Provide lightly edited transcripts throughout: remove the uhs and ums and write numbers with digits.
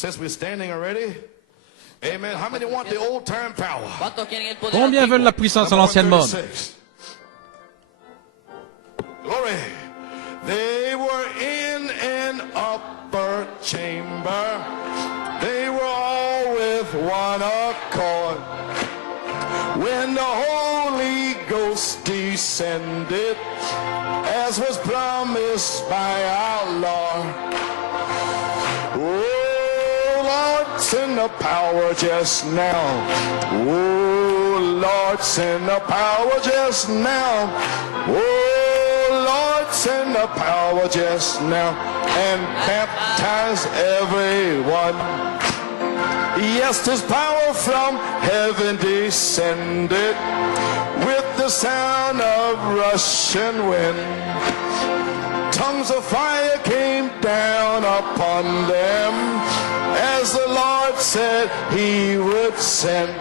Since we're standing already, amen. How many want the old time power? Combien veulent la puissance à l'ancienne mode? Glory. They were in an upper chamber. They were all with one accord. When the Holy Ghost descended, as was promised by our Lord. Oh, Lord, send the power just now. Oh, Lord, send the power just now. Oh, Lord, send the power just now and baptize everyone. Yes, this power from heaven descended with the sound of rushing wind. Tongues of fire came down upon them as the Lord said he would send.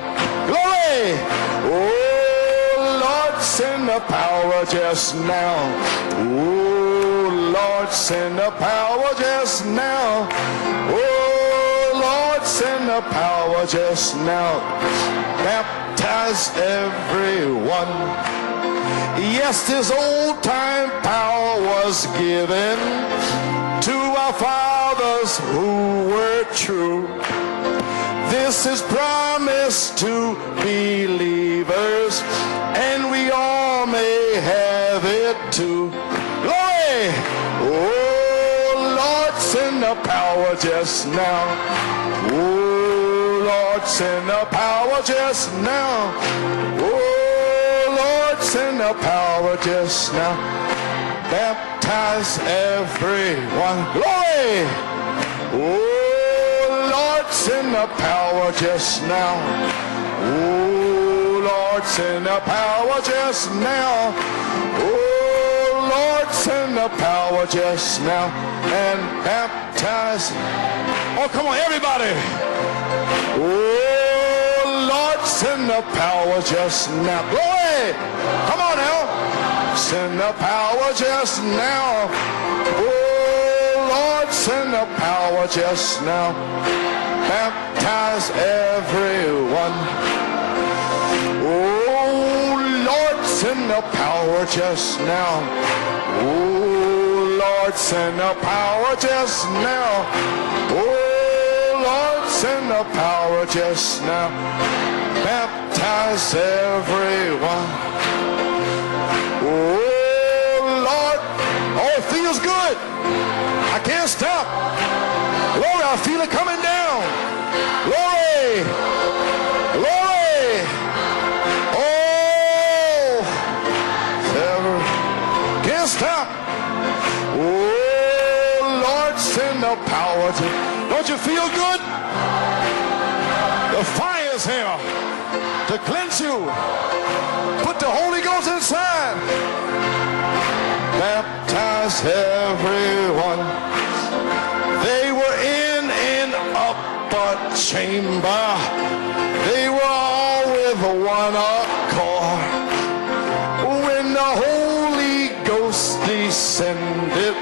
Glory! Oh, Lord, send the power just now. Oh, Lord, send the power just now. Oh, Lord, send the power just now. Baptize everyone. Yes, this old time power was given to our fathers who were true. This is promised to believers, and we all may have it too. Glory! Oh, Lord, send the power just now. Oh, Lord, send the power just now. Oh, Lord, send the power just now. Baptize everyone. Glory! Oh, Lord, send the power just now. Oh, Lord, send the power just now. Oh, Lord, send the power just now and baptize. Oh, come on, everybody. Oh, Lord, send the power just now. Glory! Come on now. Send the power just now. Oh, Lord, send the power just now. Baptize everyone. Oh, Lord, send the power just now. Oh, Lord, send the power just now. Oh, Lord, send the power just now. Baptize everyone. Oh, Lord, oh, it feels good. I can't stop. Glory, I feel it coming down. Glory. Glory. Oh, can't stop. Oh, Lord, send the power to. Don't you feel good? The fire's here to cleanse you. Put the Holy Ghost inside. Baptize everyone. They were in an upper chamber. They were all with one accord. When the Holy Ghost descended,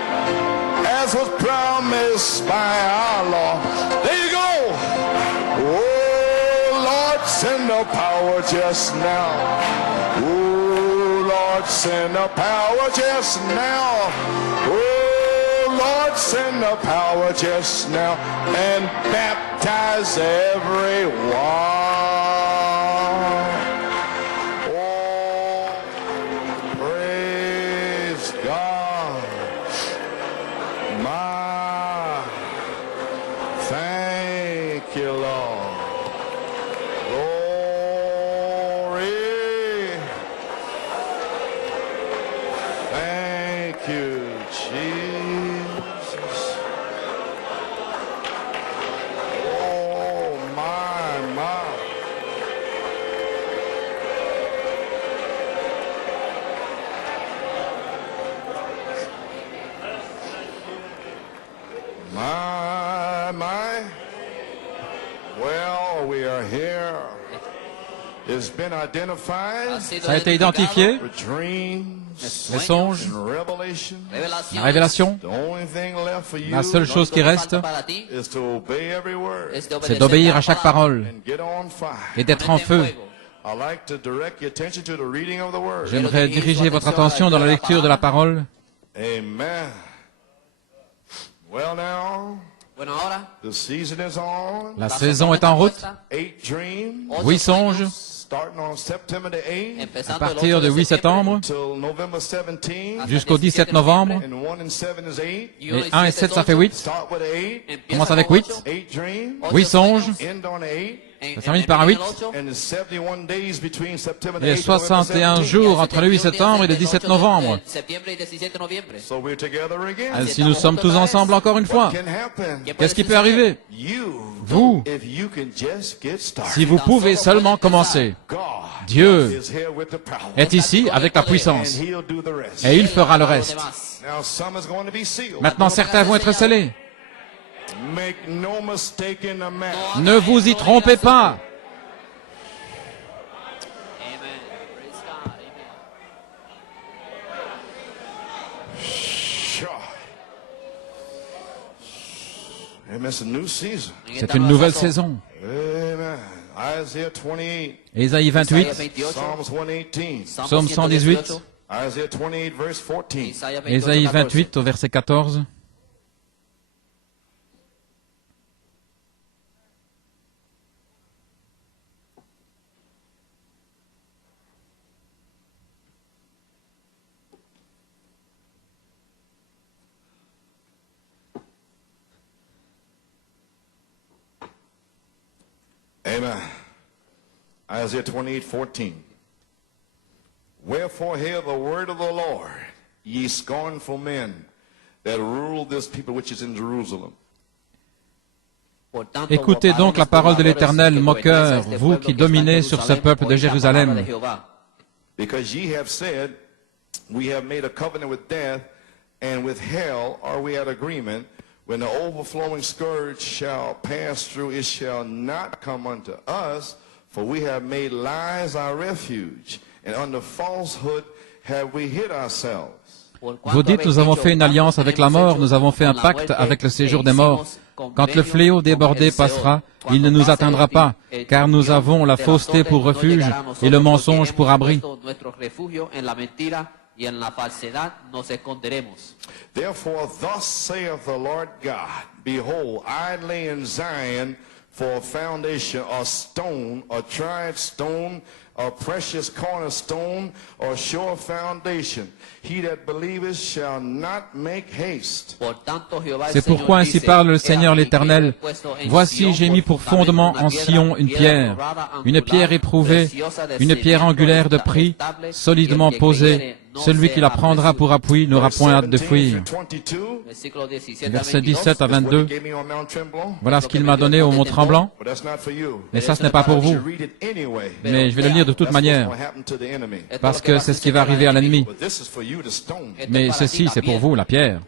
as was promised by our Lord. There you go. Oh, Lord, send the power just now. Oh, Lord, send the power just now. Oh, Lord, send the power just now and baptize everyone. Oh, praise God. My, thank you, Lord. Glory. Thank you, Jesus. Oh, my. My. Well, we are here It's been identified Ça a été identifié, for dreams les songes, and revelation. la révélation. The only thing left for you La seule chose qui reste, is to obey every word c'est d'obéir à chaque parole and get on fire. et d'être en feu. I'd like to direct your attention to the reading of the word. J'aimerais diriger votre attention dans la lecture de la parole. Amen. Well now, Bueno, ahora, the season is on. La saison est en route. 8 dreams, 8 songes, starting on September the 8th à empezando partir el de 8 de 8 septembre until November 17th. jusqu'au 17 novembre. And 1 and 7 is 8. Et 1 et 7, ça fait 8. Start with 8. Commence avec 8. 8 dreams. 8 songes. End on 8. Ça termine par un 8. And the 71 days between September the Il y a 8th and November 61 17th. jours entre le 8 septembre et le 17 novembre. So we're together again. Ainsi, nous sommes tous ensemble encore une fois. Can happen. Qu'est-ce qui peut arriver? You, Vous, if you can just get started. si vous pouvez seulement commencer, God Dieu is here with the power. est ici avec la And puissance he'll do the rest. et il fera le reste. Now some is going to be sealed. Maintenant, certains vont être scellés. Make no mistake in the matter. Ne vous y trompez pas. Sure. Amen. It's a new season. C'est une nouvelle saison. Amen. Isaiah 28, Ésaïe 28, Psalms 118, Psaume 118, Isaiah 28 verse 14. Ésaïe 28 au verset 14. Amen. Isaiah 28, 14. Wherefore hear the word of the Lord, ye scornful men that rule this people which is in Jerusalem. Écoutez donc la parole de l'Éternel, moqueurs, vous qui dominez sur ce peuple de Jérusalem. Because ye have said, we have made a covenant with death, and with hell are we at agreement. When the overflowing scourge shall pass through, it shall not come unto us, for we have made lies our refuge, and under falsehood have we hid ourselves. Vous dites, nous avons fait une alliance avec la mort, nous avons fait un pacte avec le séjour des morts. Quand le fléau débordé passera, il ne nous atteindra pas, car nous avons la fausseté pour refuge et le mensonge pour abri. Therefore, thus saith the Lord God, behold, I lay in Zion for a foundation, a stone, a tried stone, a precious cornerstone, or sure foundation. He that believeth shall not make haste. C'est pourquoi ainsi parle le Seigneur l'Éternel. Voici, j'ai mis pour fondement en Sion une pierre éprouvée, une pierre angulaire de prix, solidement posée. Celui qui la prendra pour appui n'aura point hâte de fuir. Versets 17 à 22. Voilà ce qu'il m'a donné au mont tremblant. Mais ça, ce n'est pas pour vous. Mais je vais le lire de toute manière, parce que c'est ce qui va arriver à l'ennemi. Mais ceci, c'est pour vous, la pierre.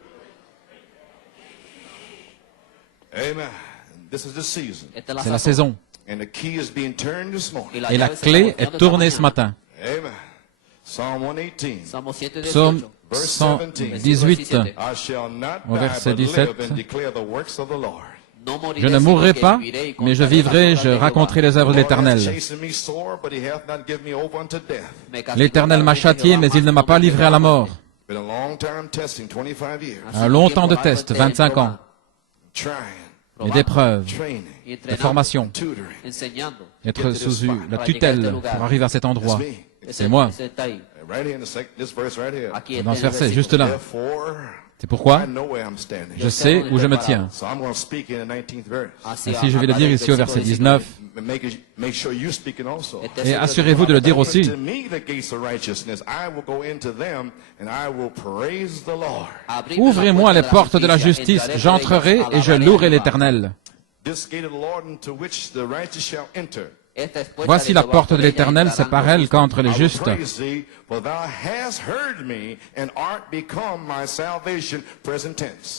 C'est la saison. Et la clé est tournée ce matin. Psaume 118, au verset 17. Je ne mourrai pas, mais je vivrai, je raconterai les œuvres de l'Éternel. L'Éternel m'a châtié, mais il ne m'a pas livré à la mort. Un long temps de test, 25 ans, et d'épreuves, de formation, être sous la tutelle pour arriver à cet endroit. C'est moi. Dans ce verset, juste là. C'est pourquoi je sais où je me tiens. Ainsi, je vais le dire ici au verset 19. Et assurez-vous de le dire aussi. Ouvrez-moi les portes de la justice, j'entrerai et je louerai l'Éternel. Voici la porte de l'Éternel, c'est par elle qu'entrent les justes.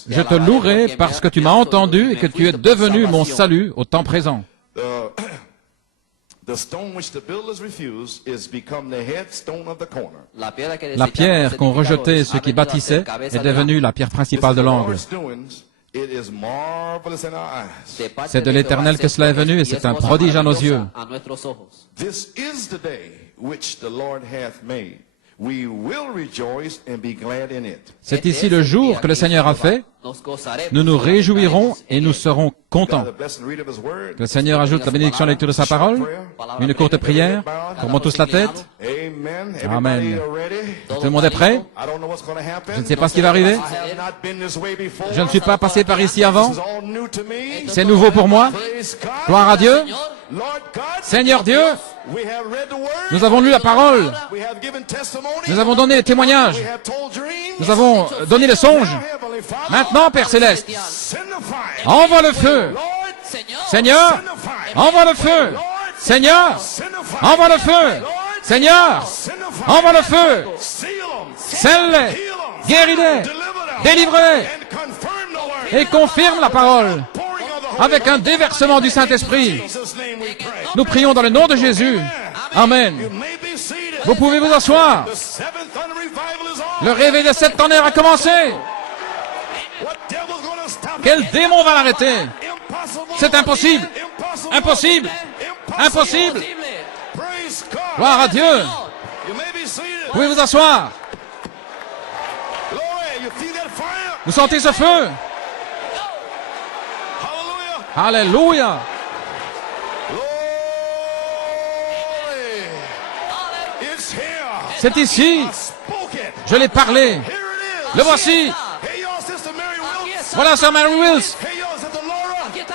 Je te louerai parce que tu m'as entendu et que tu es devenu mon salut au temps présent. The stone which the builders refused is become the headstone of the corner. La pierre qu'ont rejetée ceux qui bâtissaient est devenue la pierre principale de l'angle. It is marvelous in our eyes. C'est de l'Éternel que cela est venu et c'est un prodige à nos yeux. This is the day which the Lord hath made. We will rejoice and be glad in it. C'est ici le jour que le Seigneur a fait. Nous nous réjouirons et nous serons contents. Que le Seigneur ajoute la bénédiction à la lecture de sa parole. Une courte prière. Tournons tous la tête. Amen. Tout le monde est prêt? Je ne sais pas ce qui va arriver. Je ne suis pas passé par ici avant. C'est nouveau pour moi. Gloire à Dieu. Seigneur Dieu, nous avons lu la parole. Nous avons donné les témoignages. Nous avons donné les songes. Maintenant, Père Céleste, envoie le feu. Seigneur, envoie le feu. Seigneur, envoie le feu. Seigneur, envoie le feu. Scelle-les, guéris-les, délivre-les et confirme la parole avec un déversement du Saint-Esprit. Nous prions dans le nom de Jésus. Amen. Vous pouvez vous asseoir. Le réveil de cette tonnerre a commencé. Quel démon va l'arrêter? C'est impossible. Impossible. Impossible. Gloire à Dieu. Vous pouvez vous asseoir. Vous sentez ce feu? Alléluia. C'est ici. Je l'ai parlé. Le voici. Voilà Sœur Mary Wills.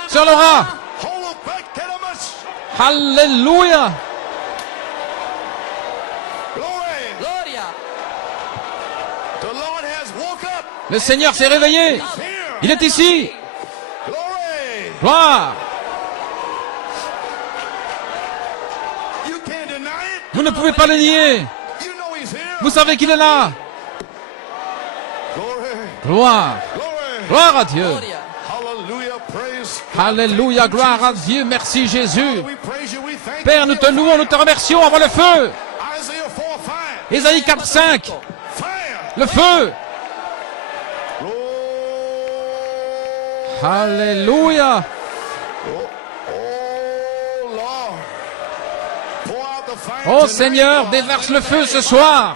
Sœur Laura. Alléluia. Le Seigneur s'est réveillé. Il est ici. Gloire. Vous ne pouvez pas le nier. Vous savez qu'il est là. Gloire. Gloire à Dieu. Alléluia, gloire à Dieu. Merci Jésus. Père, nous te louons, nous te remercions. Envoie le feu. Ésaïe 4, 5. Le feu. Alléluia. Oh Seigneur, déverse le feu ce soir.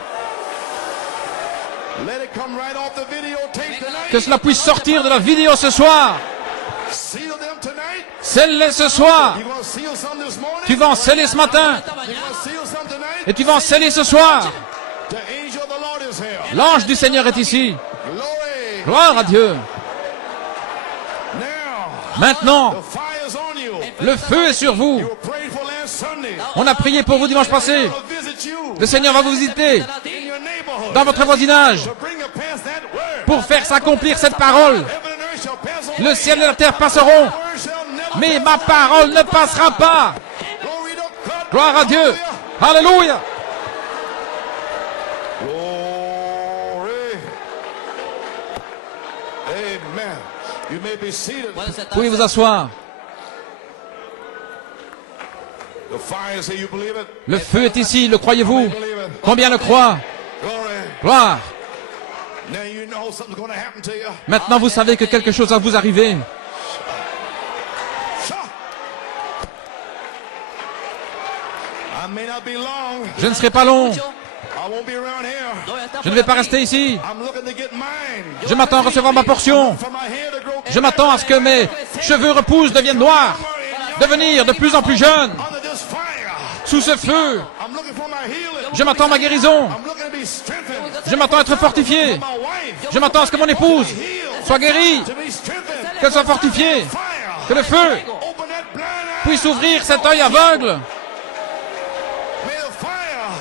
Que cela puisse sortir de la vidéo ce soir. Scelle-les ce soir. Tu vas en sceller ce matin. Et tu vas en sceller ce soir. L'ange du Seigneur est ici. Gloire à Dieu. Maintenant, le feu est sur vous. On a prié pour vous dimanche passé. Le Seigneur va vous visiter dans votre voisinage pour faire s'accomplir cette parole. Le ciel et la terre passeront, mais ma parole ne passera pas. Gloire à Dieu. Alléluia. Vous pouvez vous asseoir. Le feu est ici, le croyez-vous? Combien le croient? Gloire. Maintenant, vous savez que quelque chose va vous arriver. Je ne serai pas long. Je ne vais pas rester ici. Je m'attends à recevoir ma portion. Je m'attends à ce que mes cheveux repoussent, deviennent noirs, devenir de plus en plus jeunes. Sous ce feu, je m'attends à ma guérison. Je m'attends à être fortifié. Je m'attends à ce que mon épouse soit guérie, qu'elle soit fortifiée, que le feu puisse ouvrir cet œil aveugle,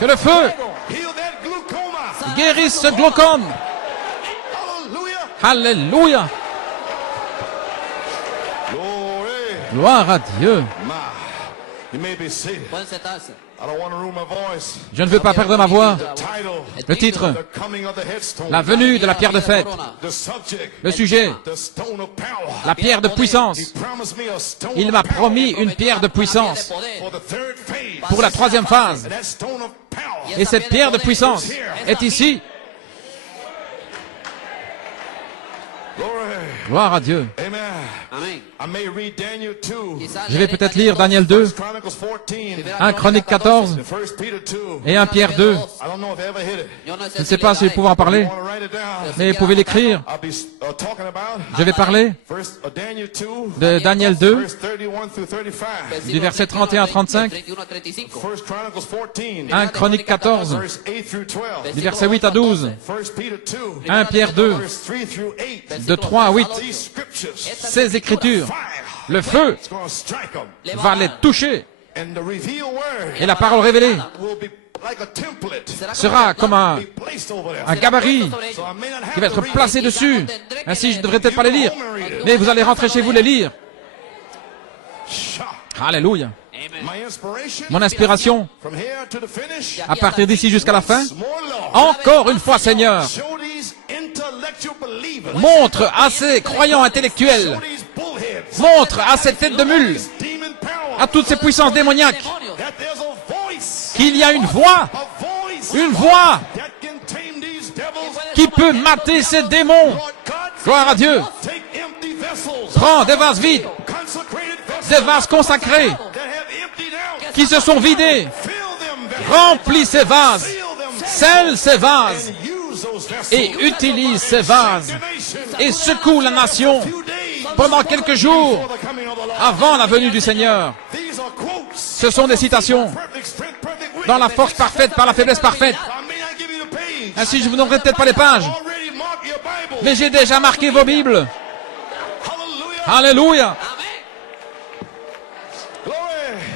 que le feu guérisse ce glaucome. Alléluia. Gloire à Dieu. Je ne veux pas perdre ma voix. Le titre, la venue de la pierre de fête. Le sujet, la pierre de puissance. Il m'a promis une pierre de puissance pour la troisième phase. And that stone of power Et cette pierre de puissance est ici. Glory. Gloire à Dieu. Amen. Amén. I may read Daniel 2. Quizás Je vais leeré peut-être lire Daniel 2, Chronicles 14. 1 Chronique 14 and 1 Peter 2. et 1 Pierre 2. I don't know if I ever hit it. Je ne sais pas si je vais pouvoir en parler, You want to write it down? mais vous pouvez l'écrire. I'll be talking about Je vais parler first Daniel 2, de Daniel 2, verse 31 through 35. du verset 31 à 35, 1 Chronicles 14, 1 Chronique 14, verse 8 through 12. du verset 8 à 12, 1 Peter 2, 1 Pierre 2, verse 3 through 8. de 3 à 8. These scriptures, Ces écritures, fire, le feu it's going to strike them. va les toucher. And the revealed word Et la parole révélée will be like a template. sera comme Be placed over there. un gabarit So I may not have qui va to être read placé it. dessus. Ainsi, je ne devrais peut-être pas les lire, mais vous allez rentrer chez vous les lire. Shah. Alléluia. My inspiration Mon inspiration, from here to the finish. à partir d'ici jusqu'à la fin, More Lord. encore une fois, Seigneur, Show these intellectual believers. montre à ces croyants intellectuels, Show these bullheads. montre à cette tête de mule, These demon powers. à toutes ces puissances démoniaques, That there's a voice. qu'il y a une voix A voice. that That can tame these devils. qui peut mater ces démons. Lord God, Gloire à Dieu. take empty vessels. Prends des vases vides, Consecrated vessels des vases consacrés, that have emptied out. qui se sont vidés. Fill them. Remplis ces vases, Seal them. scelle ces vases, And use those vessels. et utilise ces vases, et secoue la nation Few days pendant quelques jours before the coming of the Lord. avant la venue du Seigneur. These are quotes. Ce sont des citations Perfect strength, perfect weakness. dans la force parfaite par la faiblesse parfaite. I may not give you the page. Ainsi, je ne vous donnerai peut-être pas les pages, Already mark your Bible. mais j'ai déjà marqué vos Bibles. Hallelujah. Alléluia. Glory.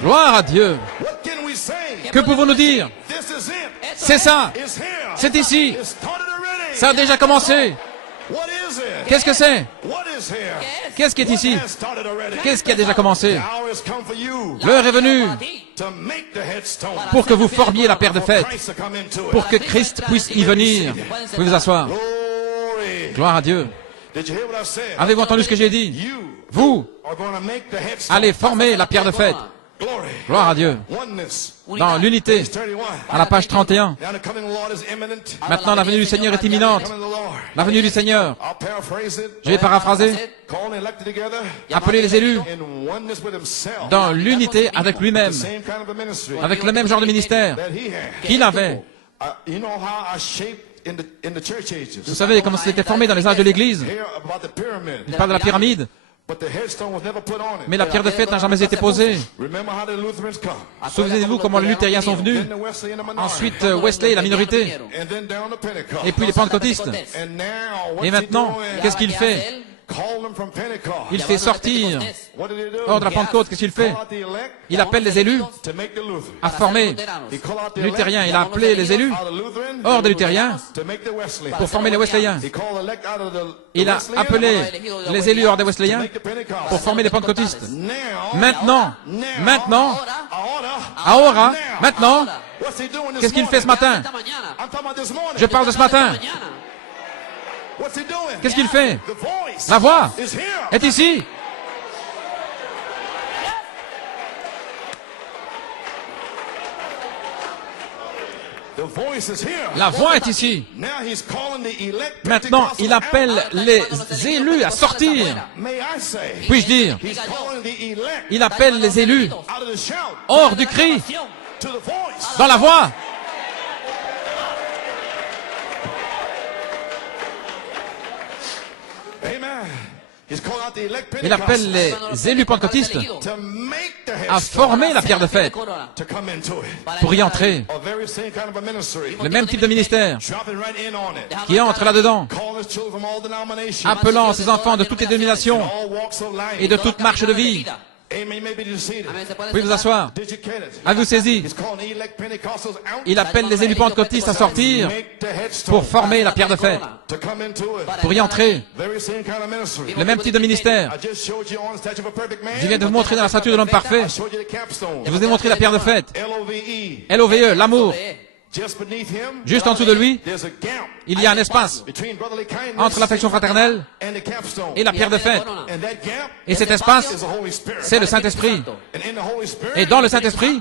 Gloire à Dieu. What can we say? Que pouvons-nous dire? This is it. C'est ça. It's here. C'est ici. It started already. Ça a déjà commencé. What is it? Qu'est-ce que c'est? What is here? Qu'est-ce qui est ici? Has started already. Qu'est-ce qui a déjà commencé? The hour has come for you L'heure est venue to make the headstone. pour que vous formiez la paire de fête, Christ to come into it. pour que Christ puisse y venir. Vous pouvez vous asseoir. Glory. Gloire à Dieu. Did you hear what I said? Avez-vous entendu ce que j'ai dit? You Vous are going to make the headstone. allez former la pierre de fête. Glory. Gloire à Dieu. Oneness. Dans l'unité, Page 31. à la page 31. Now the coming of the Lord is imminent. Maintenant, la venue du Seigneur est imminente. Coming of the Lord. La venue du Seigneur. I'll paraphrase it. Je vais paraphraser. Call and elected together Appelez les élus in oneness with himself. dans l'unité avec lui-même, The same kind of a ministry avec le même genre de ministère that he had. qu'il avait. You know how I shaped in the church ages. Vous savez comment c'était formé dans les âges de l'Église. Here about the pyramid. Il parle de la pyramide, But the headstone was never put on it. mais la pierre de fête n'a jamais été posée. Remember how the Lutherans come. Souvenez-vous comment les luthériens sont venus. Then the Wesley and the minority. Ensuite, Wesley et la minorité. And then down to Pentecost. Et puis les pentecôtistes. And now, what's Et he maintenant, doing? qu'est-ce qu'il fait? Call them from Pentecost. Il fait sortir What did he do? hors de la Pentecôte. Qu'est-ce qu'il fait? Call out the elect Il appelle les élus to make the Lutherans. à former He call out the les luthériens. elect Il a appelé les élus out of Lutheran hors des luthériens to make the Wesleyans. pour former les Wesleyens. He called the elect out of the Il a Wesleyans appelé les élus hors des to Wesleyens make the Pentecost. pour former les pentecôtistes. Now, Maintenant, maintenant, ahora, ahora, now. maintenant, What's he doing this qu'est-ce qu'il fait ce morning? matin? I'm talking about this morning. Je parle de ce matin. What's he doing? Qu'est-ce qu'il fait? The voice La voix is here. est ici. The voice is here. La voix est ici. Now he's calling the elect Maintenant, Pentecostals il appelle out. les élus à sortir. May I say? Puis-je dire? He's calling the elect Il appelle les élus out of the shout hors du cri, to the voice. dans la voix. Amen. He's calling out the elect Il appelle Pentecostals les élus pentecôtistes to make the à headstone former la pierre de fête to come into it. pour y entrer. A very same kind of a ministry. Le même type de ministère Dropping right in on it. qui entre là-dedans, Calling his children from all denominations. appelant ses enfants de toutes les dénominations All walks of life. et de toute marche de vie. Amen. You may be seated. Vous pouvez vous asseoir. Did you get it? Avez-vous saisi? He's calling the elect Pentecostals out Il appelle les élus pentecôtistes à sortir make the headstone pour former la pierre de fête, to come into it. pour y entrer. Very same kind of ministry. Le même type de ministère. I just showed you on the statue of a perfect man. Je viens de vous montrer dans la stature de l'homme parfait. I showed you the capstone. Je vous ai montré la pierre de fête. Love. LOVE, l'amour. Juste en dessous de lui, il y a un espace entre l'affection fraternelle et la pierre de fête. Et cet espace, c'est le Saint-Esprit. Et dans le Saint-Esprit,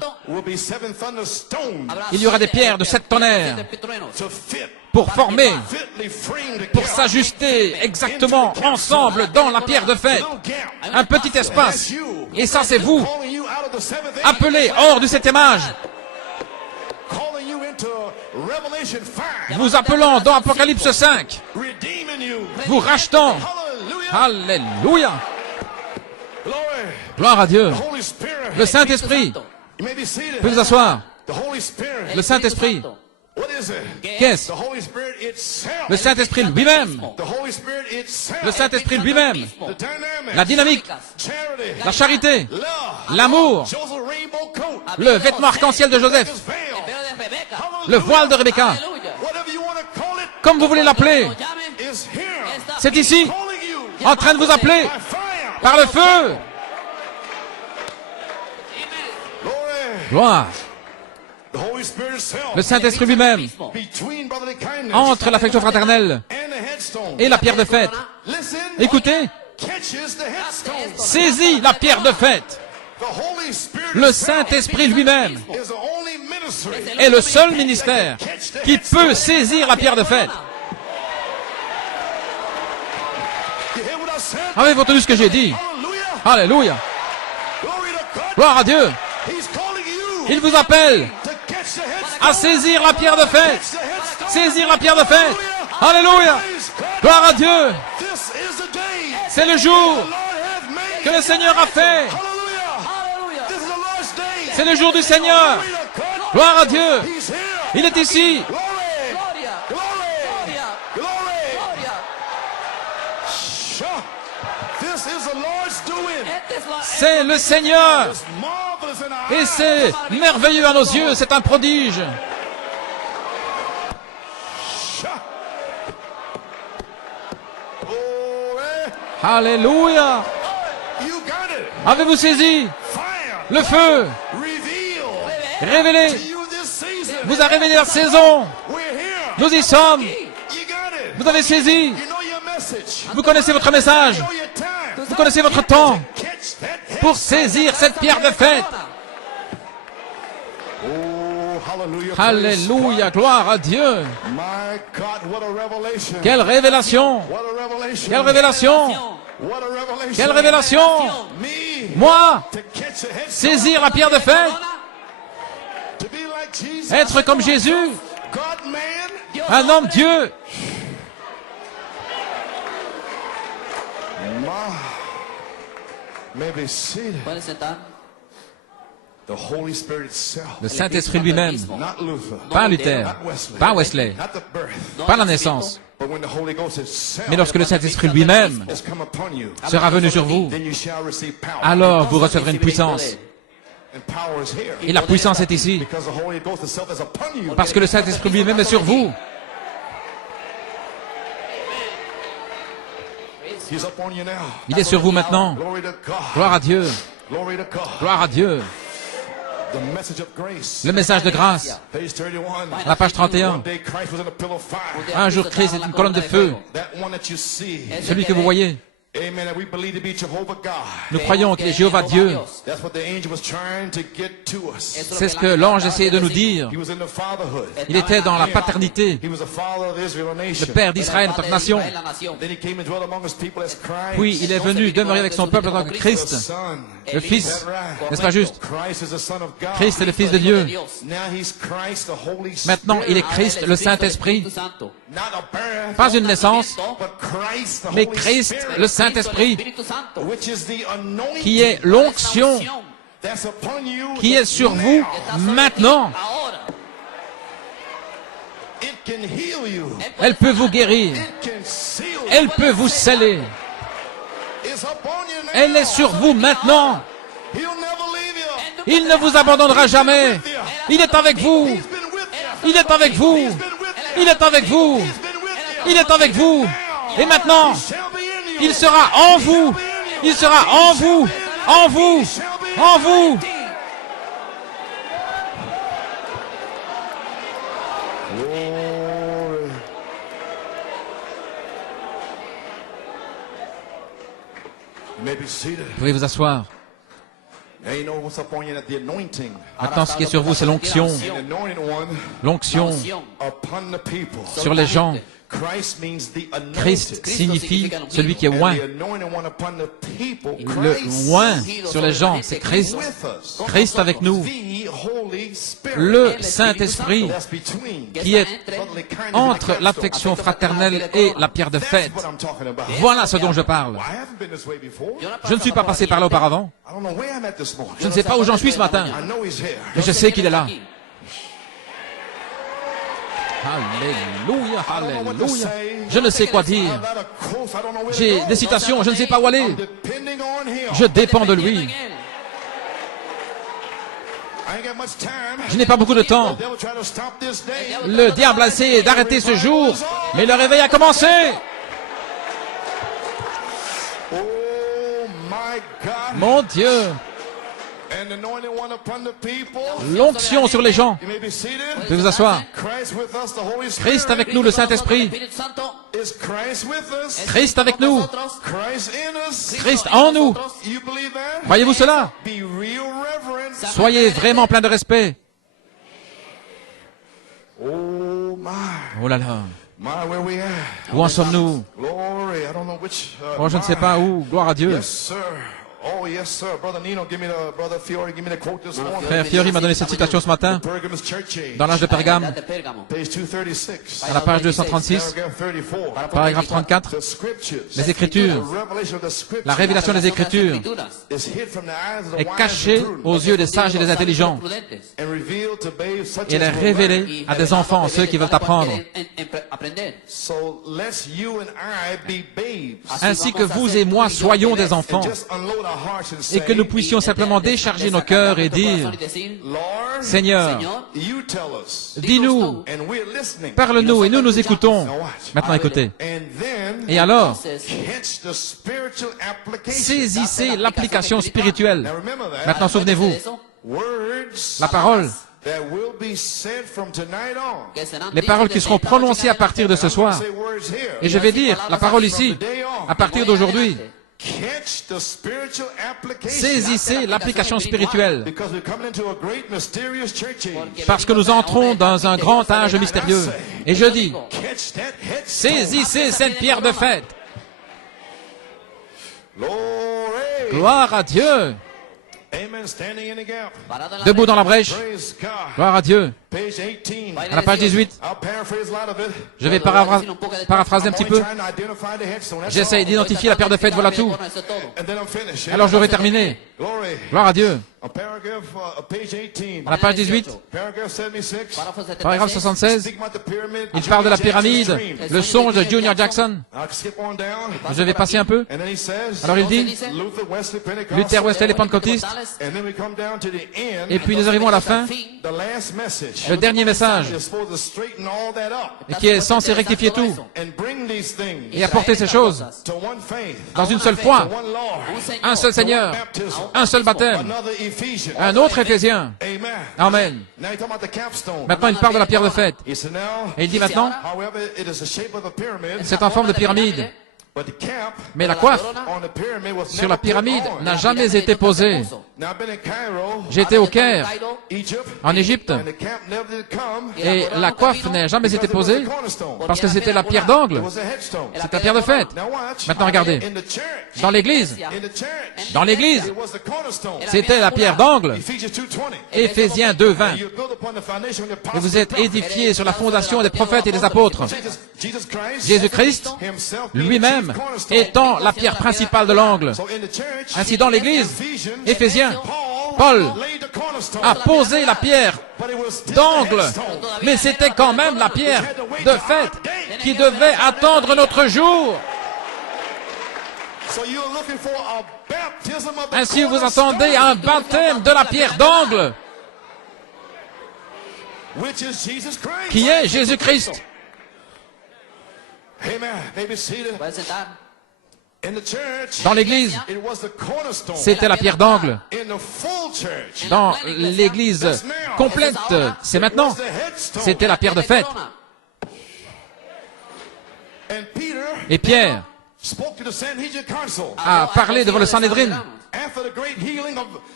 il y aura des pierres de 7 tonnerres pour former, pour s'ajuster exactement ensemble dans la pierre de fête. Un petit espace. Et ça, c'est vous, appelés hors du 7e âge. Vous appelant dans Apocalypse 5, vous rachetant. Alléluia. Gloire à Dieu. Le Saint-Esprit. Vous pouvez vous asseoir. Le Saint-Esprit. Qu'est-ce? Le Saint-Esprit lui-même. Le Saint-Esprit lui-même. La dynamique. La charité. L'amour. Le vêtement arc-en-ciel de Joseph. Le voile de Rebecca. Comme vous voulez l'appeler. C'est ici. En train de vous appeler. Par le feu. Gloire. Le Saint-Esprit lui-même, entre l'affection fraternelle et la pierre de fête. Écoutez, saisis la pierre de fête. Le Saint-Esprit lui-même est le seul ministère qui peut saisir la pierre de fête. Avez-vous entendu ce que j'ai dit? Alléluia. Gloire à Dieu. Il vous appelle à saisir la pierre de fête. Saisir la pierre de fête. Alléluia. Gloire à Dieu. C'est le jour que le Seigneur a fait. C'est le jour du Seigneur. Gloire à Dieu. Il est ici. C'est le Seigneur. Et c'est merveilleux à nos yeux, c'est un prodige. Alléluia. Avez-vous saisi? Le feu révélé vous a révélé la saison. Nous y sommes. Vous avez saisi. Vous connaissez votre message. Vous connaissez votre temps pour saisir cette pierre de fête. Alléluia, gloire à Dieu. Quelle révélation. Quelle révélation. Quelle révélation. Moi, saisir la pierre de fête. Être comme Jésus. Un homme Dieu. Le Saint-Esprit lui-même, pas Luther, pas Wesley, pas la naissance, mais lorsque le Saint-Esprit lui-même sera venu sur vous, alors vous recevrez une puissance. Et la puissance est ici, parce que le Saint-Esprit lui-même est sur vous. Il est sur vous maintenant. Gloire à Dieu. Gloire à Dieu. Le message de grâce. La page 31. Un jour Christ est une colonne de feu. Celui que vous voyez. Nous croyons qu'il est Jéhovah Dieu. C'est ce que l'ange essayait de nous dire. Il était dans la paternité, le Père d'Israël, notre nation. Puis il est venu demeurer avec son peuple en tant que Christ, le Fils. N'est-ce pas juste? Christ est le Fils de Dieu. Maintenant, il est Christ, le Saint-Esprit. Pas une naissance, mais Christ, le Saint-Esprit, qui est l'onction, qui est sur vous maintenant. Elle peut vous guérir. Elle peut vous sceller. Elle est sur vous maintenant. Il ne vous abandonnera jamais. Il est avec vous. Il est avec vous. Il est avec vous. Il est avec vous. Et maintenant, il sera en vous. Il sera en vous. En vous. En vous. may be seated. Vous pouvez vous asseoir. Now you know what's upon you, the anointing. Maintenant, ce qui est sur vous, c'est l'onction. The anointed one L'onction upon the people. sur les gens. Christ means the anointed. Christ signifie celui qui est oint. And the anointed one upon the people. Le oint sur les gens, c'est Christ. With us. Christ avec nous. The Holy Spirit. Le Saint-Esprit That's between qui est brotherly kindness entre and l'affection fraternelle et la pierre de fête. That's what I'm talking about. Voilà ce dont je parle. I haven't been this way before. Je ne suis pas passé par là auparavant. I don't know where I'm at this morning. Je ne sais pas où j'en suis ce matin, I know he's here. mais je sais qu'il est là. Alléluia, alléluia. Je ne sais quoi dire. J'ai des citations, je ne sais pas où aller. Je dépends de lui. Je n'ai pas beaucoup de temps. Le diable a essayé d'arrêter ce jour, mais le réveil a commencé. Mon Dieu. L'onction sur les gens. Vous pouvez vous asseoir. Christ avec nous, le Saint-Esprit. Christ avec nous. Christ en nous. Croyez-vous cela? Soyez vraiment plein de respect. Oh là là. Où en sommes-nous? Oh, je ne sais pas où. Gloire à Dieu. Oh, yes, sir. Brother Nino, Brother Fiore, give me the quote this morning. Frère Fiori m'a donné cette citation ce matin, Pergamus Church Age, dans l'âge de Pergame, page 236. à la page 236, paragraphe 34. The scriptures, Les Écritures, the revelation of the scriptures la révélation des Écritures is hid from the eyes of the est wise cachée and prudent aux yeux des sages et des intelligents and revealed to babes such et elle est as will révélée à des enfants, ceux qui veulent apprendre. learn. So let's you and I be babes Ainsi que vous et moi soyons des enfants, and just unload our hearts and et say, que nous puissions simplement décharger nos cœurs et dire, Lord, Seigneur, you tell us, dis-nous, and we're listening. parle-nous et nous nous écoutons. Maintenant écoutez. And then Et alors, catch the spiritual application. saisissez l'application spirituelle. Now remember that. Maintenant souvenez-vous, Words la parole, that will be said from tonight on. les paroles qui seront prononcées à partir de ce soir. Say words here. Et je vais dire la parole ici, à partir d'aujourd'hui. Catch the spiritual application. Saisissez l'application spirituelle, Because we're coming into a great mysterious church age. parce que nous entrons dans un grand âge mystérieux. Et je dis, Catch that head. saisissez cette pierre de fête. Glory. Gloire à Dieu. Amen. Standing in the gap. Debout dans la brèche. Praise God. Gloire à Dieu. Page 18. À la page 18, I'll paraphrase a lot of it. je vais paraphraser un petit peu. Trying to identify the headstone. That's J'essaie all. d'identifier la pierre de fête, voilà tout. And then I'm finished. Alors j'aurai terminé. Glory. Gloire à Dieu. On paragraph, page 18. À la page 18, Paragraph 76. paragraphe 76, Speaking about the pyramid. il parle de la Junior Jackson's pyramide, dream. le songe de Junior Jackson. I'll skip on down. Je vais passer un peu. And then he says, Alors il dit, Luther, Wesley, Pentecost. Luther, Wesley, les pentecôtistes. And then we come down to the end. Et puis nous arrivons à la fin, The last message. le dernier message, Is supposed to straighten all that up qui est censé rectifier tout and bring these things et apporter ces choses to one faith, dans une seule foi, one Lord, un seul Seigneur, baptism, un seul baptême, another Ephesians. un autre Éphésien. Amen. Amen. Now you talk about the capstone. Maintenant il parle de la pierre de fête. He said now, Et il dit maintenant, however, it is the shape of a pyramid, c'est en forme de pyramide. but the cap Mais la coiffe on the pyramid was sur never la put pyramide on. n'a jamais été posée. Now I've been in Cairo, J'étais au Caire, Egypt, en Égypte, and the cap never did come et la coiffe n'a jamais été posée parce que c'était la pierre It d'angle. was a headstone. C'est la pierre de fête. Now watch. Maintenant regardez, In the church, dans l'église, in the church, dans l'église, it was the cornerstone. c'était la pierre d'angle. Ephesians 2:20. Éphésiens 2:20. You build upon the foundation of the Et apostles vous êtes and prophets. édifiés sur la fondation des prophètes et des apôtres. Jesus Christ, Jésus-Christ himself being the lui-même chief cornerstone. étant la pierre principale de l'angle. So in the church, Ainsi dans l'église, Ephesians, Éphésiens, Paul Paul laid the cornerstone. a posé la pierre But it was still d'angle, the headstone. mais c'était quand même la pierre de fête qui devait attendre notre jour. So you're looking for a baptism of the Ainsi vous cornerstone, attendez un baptême de la pierre d'angle, which is Jesus Christ. qui est Jésus-Christ. Amen. They be seated. In the church, Dans l'église, it was the cornerstone. c'était la pierre d'angle. In the full church, Dans l'église complète, c'est maintenant, the headstone. c'était la pierre de fête. And Peter Et Pierre a parlé devant le Sanhédrin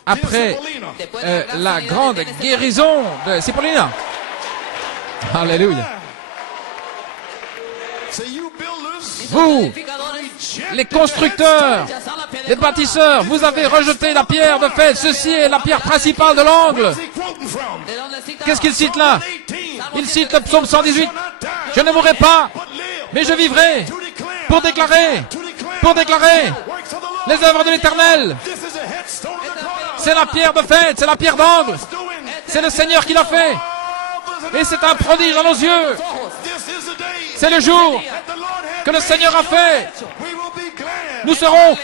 après la grande guérison de Cipollina. Alléluia. Vous, les constructeurs, les bâtisseurs, vous avez rejeté la pierre de fait. Ceci est la pierre principale de l'angle. Qu'est-ce qu'il cite là? Il cite le psaume 118. Je ne mourrai pas, mais je vivrai pour déclarer les œuvres de l'Éternel. C'est la pierre de fête, c'est la pierre d'angle. C'est le Seigneur qui l'a fait. Et c'est un prodige à nos yeux. C'est le jour que le Seigneur a fait. Nous serons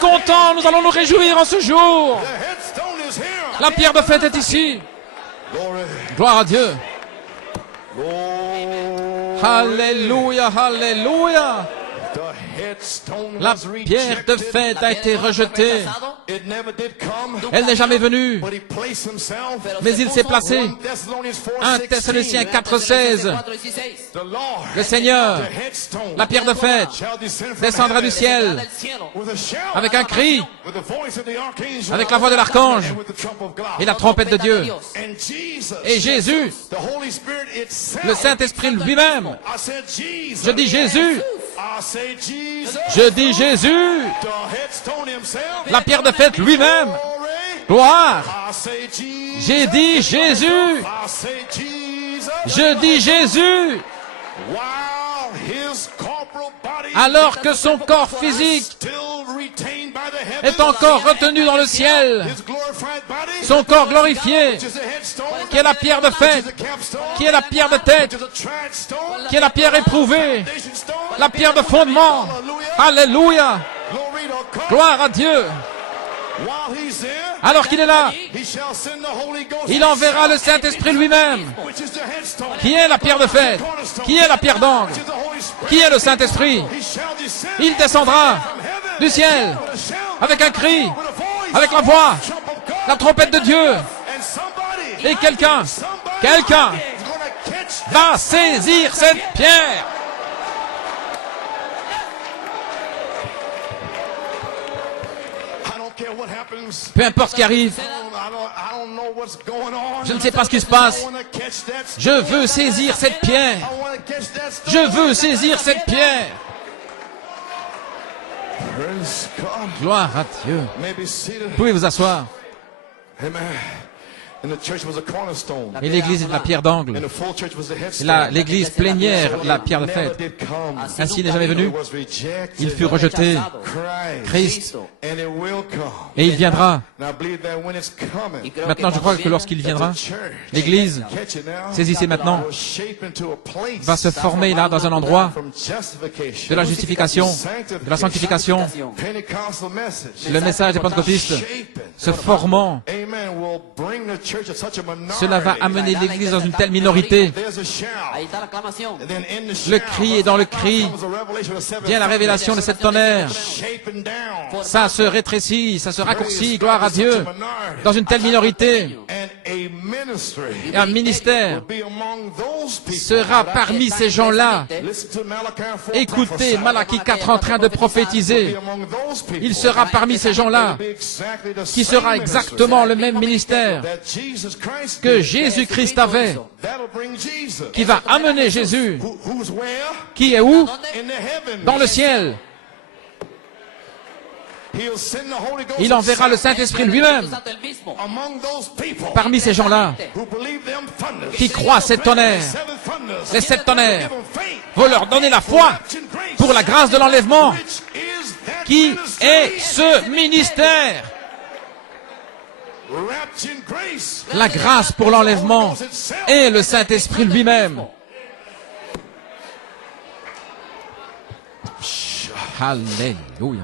contents, nous allons nous réjouir en ce jour. La pierre de fête est ici. Gloire à Dieu. Alléluia, alléluia. La pierre de fête a été rejetée. Elle n'est jamais venue. Mais il s'est placé. 1 Thessaloniciens 4,16. Le Seigneur, la pierre de fête, descendra du ciel avec un cri, avec la voix de l'archange et la trompette de Dieu. Et Jésus, le Saint-Esprit lui-même, je dis Jésus, je dis Jésus, la pierre de fête lui-même, gloire, j'ai dit Jésus, je dis Jésus, alors que son corps physique est encore retenu dans le ciel, son corps glorifié, qui est la pierre de fête, qui est la pierre de tête, qui est la pierre éprouvée, la pierre de fondement. Alléluia, gloire à Dieu. Alors qu'il est là, il enverra le Saint-Esprit lui-même, qui est la pierre de fête, qui est la pierre d'angle, qui est le Saint-Esprit. Il descendra du ciel avec un cri, avec la voix, la trompette de Dieu. Et quelqu'un va saisir cette pierre. Peu importe ce qui arrive, je ne sais pas ce qui se passe. Je veux saisir cette pierre. Je veux saisir cette pierre. Gloire à Dieu. Vous pouvez vous asseoir. Et l'église est la pierre d'angle. L'église plénière, la pierre de fête. Ainsi n'est jamais venu. Il fut rejeté. Christ. Et il viendra. Maintenant, je crois que lorsqu'il viendra, l'église, saisissez maintenant, va se former là dans un endroit de la justification, de la sanctification. Le message des pentecôtistes se formant. Cela va amener l'église dans une telle minorité. Le cri, et dans le cri vient la révélation de cette tonnerre. Ça se rétrécit, ça se raccourcit, gloire à Dieu, dans une telle minorité. Et un ministère sera parmi ces gens-là. Écoutez Malachie 4 en train de prophétiser. Il sera parmi ces gens-là qui sera exactement le même ministère que Jésus-Christ avait, qui va amener Jésus, qui est où? Dans le ciel. Il enverra le Saint-Esprit lui-même parmi ces gens-là qui croient cette tonnerre. Les 7 tonnerres vont leur donner la foi pour la grâce de l'enlèvement, qui est ce ministère. La grâce pour l'enlèvement est le Saint-Esprit lui-même. Alléluia.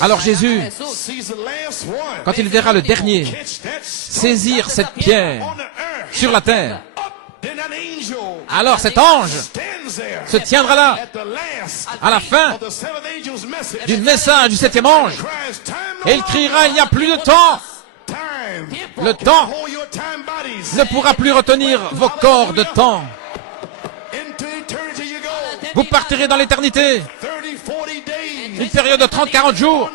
Alors Jésus, quand il verra le dernier saisir cette pierre sur la terre, alors cet ange se tiendra là à la fin du message du 7e ange et il criera: il n'y a plus de temps. Le temps ne pourra plus retenir vos corps de temps. Vous partirez dans l'éternité. 30, 40 days. Une période de 30-40 jours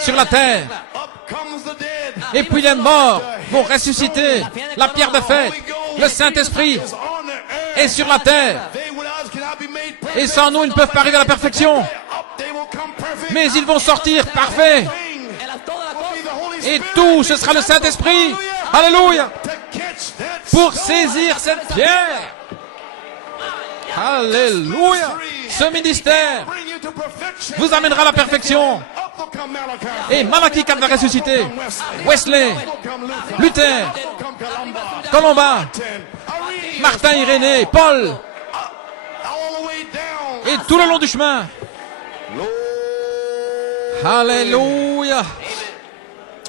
sur la terre. Up comes the dead. Et puis les morts vont ressusciter. La pierre de fête, le Saint-Esprit Is on the earth. est sur la terre. They without us cannot be made perfect. Et sans nous, ils ne peuvent pas arriver à la perfection. Up, they will come perfect. Mais ils vont sortir parfaits. Thing will be the Holy Et Spirit tout, ce sera le Saint-Esprit. Alléluia. to catch that Pour stone. saisir cette pierre. Alléluia. Ce ministère Bring you to perfection. vous amènera à la perfection. Up will come Malachi. Et Malachi 4 va ressusciter. Come Wesley, Up will come Luther. Luther, Up will come Columba. Colomba, Irenaeus. Martin, Irénée, Paul. All the way down. Et tout le long du chemin. Lord. Alléluia.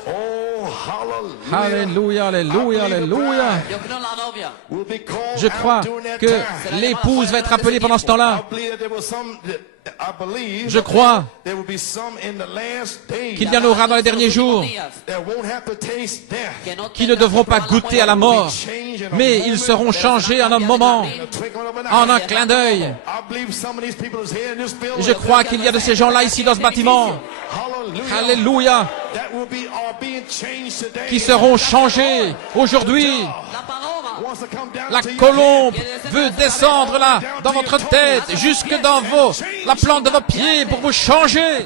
Oh, hallelujah. Alléluia, alléluia, alléluia. Yo creo en la novia. Will be called Je crois out during that que time. l'épouse va être appelée pendant ce temps-là. I believe that there was some, I believe Je crois there will be some in the last days qu'il y en aura dans les derniers jours that won't have to taste death. qui ne devront pas goûter à la mort, mais ils seront changés en un moment, en un clin d'œil. I believe some of these people is here in this building. Je crois qu'il y a de ces gens-là ici dans ce bâtiment. Hallelujah. Alléluia. That will be are being changed today. Qui seront changés aujourd'hui. La paloma. Wants to come down La to you. colombe veut descendre là, dans votre tête, jusque dans la plante de vos pieds pour vous changer.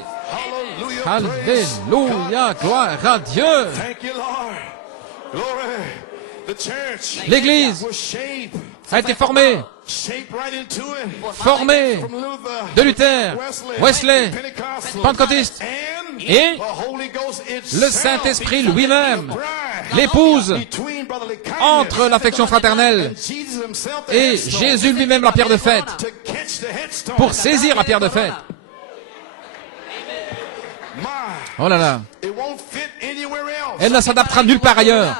Hallelujah. Praise Alléluia, gloire à Dieu. Thank you, Lord. Glory. The church L'église was shaped a été formée, right into it. formée From Luther, de Luther, Wesley, Pentecostals, Pentecôtistes and et the Holy Ghost itself. le Saint-Esprit lui-même, Bride. l'épouse, Between brotherly kindness entre l'affection fraternelle and Jesus himself, the et headstone, Jésus lui-même, la pierre de fête, to catch the headstone. pour saisir la pierre de fête. My, Oh là là, it won't fit anywhere else. elle ne s'adaptera nulle part ailleurs.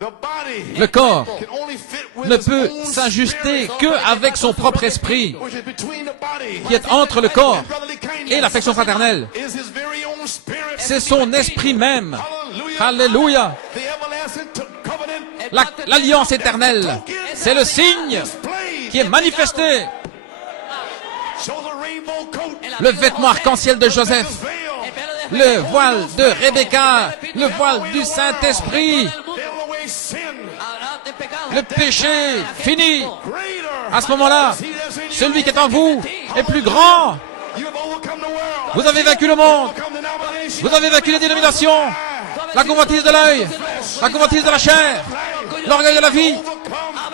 The body Le corps can only fit with ne its peut own s'ajuster spirit, que avec son propre esprit, which is between the body qui est entre le corps and brotherly kindness. et l'affection fraternelle. Is his very own spirit. C'est son esprit même. Hallelujah. Alléluia. The everlasting covenant L'alliance éternelle, c'est le signe display qui est manifesté. shows a rainbow coat, Le vêtement arc-en-ciel de Joseph, veil, le voile de Rebecca, le voile du Saint-Esprit, veil away sin. le péché fini. Greater. À ce moment-là, He that's in you. celui qui est en vous est plus grand. You have overcome the world. Vous avez vaincu le monde. Overcome the denomination. Vous avez vaincu les dénominations, la convoitise de l'œil, la convoitise de la chair, l'orgueil de la vie.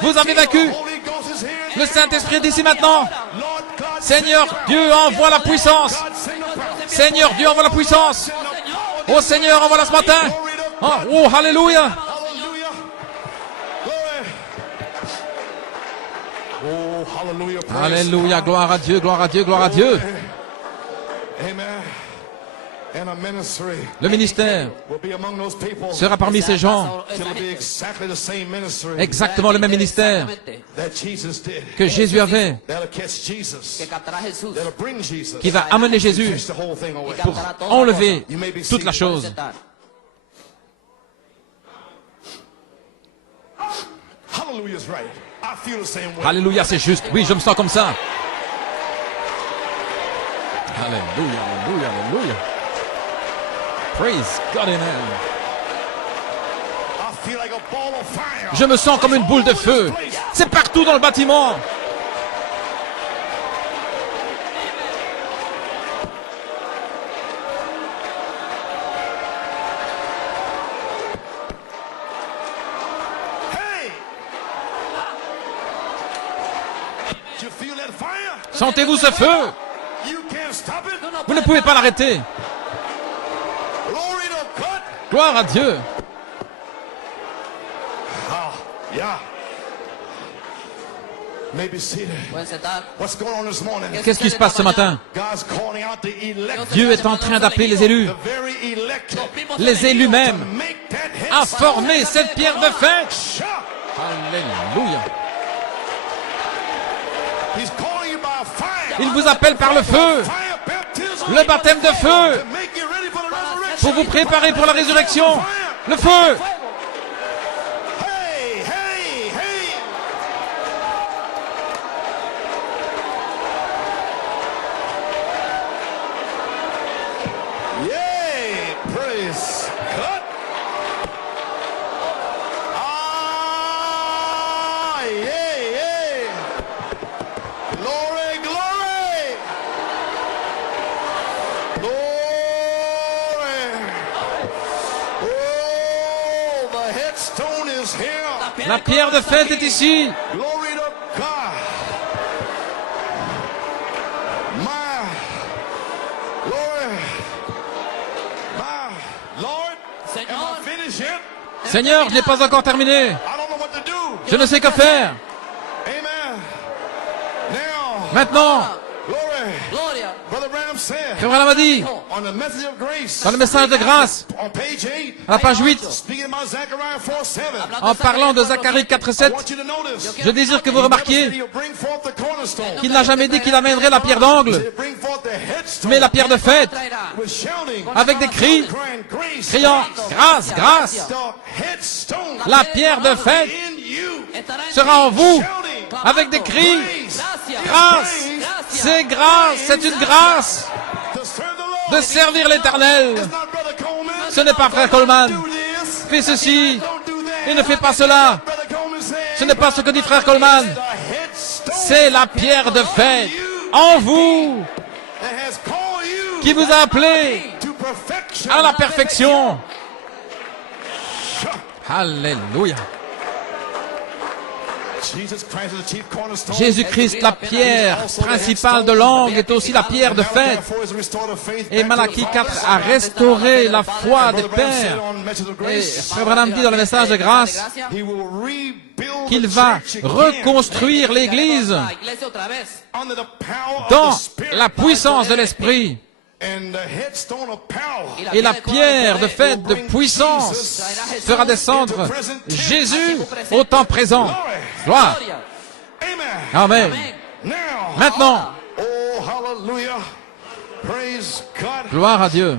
Vous avez vaincu. Holy Ghost is here. Le Saint-Esprit est ici maintenant. Lord God, Seigneur Dieu, envoie la puissance. sing the power. Seigneur Dieu, envoie la puissance. Oh Seigneur, envoie-la ce matin. Oh, alléluia. Hallelujah. Glory. Oh, hallelujah. Praise Alléluia, gloire à Dieu, gloire à Dieu, gloire à Dieu. Amen. And a ministry Le ministère will be among those people. sera parmi ces gens, It'll be exactly the same ministry exactement le même ministère that Jesus did. que Jésus avait, That'll catch Jesus. Que captará a Jesús. That'll bring Jesus. qui va amener Jésus Catch the whole thing away. pour enlever You may be toute la seated. chose. Hallelujah is right. I feel the same way. Alléluia, c'est juste. Oui, je me sens comme ça. Alléluia, alléluia, alléluia. Praise God in heaven. I feel like a ball of fire. Je me sens comme une boule de feu. C'est partout dans le bâtiment. Hey! Do you feel that fire? Sentez-vous ce feu? You can't stop it. Vous ne pouvez pas l'arrêter. Glory to God. Gloire à Dieu. Yeah. Maybe seated. Pueden sentar. What's going on this morning? Qu'est-ce qui se passe ce matin? God's calling out the elect. Dieu est en train d'appeler les élus, The very elect. les élus même, Make that head à former cette pierre de fête. shout. Alléluia. He's calling you by fire. Il vous appelle par le feu, Fire baptism. le baptême de feu, To make you ready for the resurrection. pour vous préparer pour la résurrection. Le feu. Hey, hey, hey. headstone is here. La pierre de fête est ici. Glory to God. My Lord. My Lord. Am I finished yet? Seigneur, je n'ai pas encore terminé. I don't know what to do. Je ne sais que faire. Amen. Now, Maintenant, glory. Gloria. Brother Branham said Frère Branham a dit, on the message of grace, dans le message de grâce, on page 8, à la page 8, speaking about Zechariah 4:7. en parlant de Zacharie I 4:7, want you to notice. je désire que vous remarquiez He'll bring forth the cornerstone. qu'il n'a jamais dit qu'il amènerait la pierre d'angle, He'll bring forth the headstone. mais la pierre de fête, With shouting, avec des cris, crying, grace, criant grâce, grâce. the headstone La pierre de fête in you. sera en vous, Shouting, avec des cris, grace, grâce. C'est grâce, c'est une grâce to serve the Lord. de servir l'Éternel. It's not Brother Coleman. Ce n'est pas Frère Coleman. Do this. Fais ceci Don't do that. et ne fais pas cela. Brother Coleman said, Ce n'est pas ce que dit Frère Coleman. the headstone C'est la pierre de fête en vous that has called you qui vous a appelé to perfection. à la perfection. Alléluia. Jesus Christ is the chief cornerstone. Jésus-Christ, la pierre principale de l'angle, est aussi la pierre de fête. Et Malachie 4 a restauré la foi des pères. Et Frère Branham dit dans le message de grâce qu'il va reconstruire l'Église dans la puissance de l'Esprit. Et la pierre de fête de puissance fera descendre Jésus au temps présent. Gloire. Amen. Maintenant, Oh, hallelujah. Praise God. gloire à Dieu.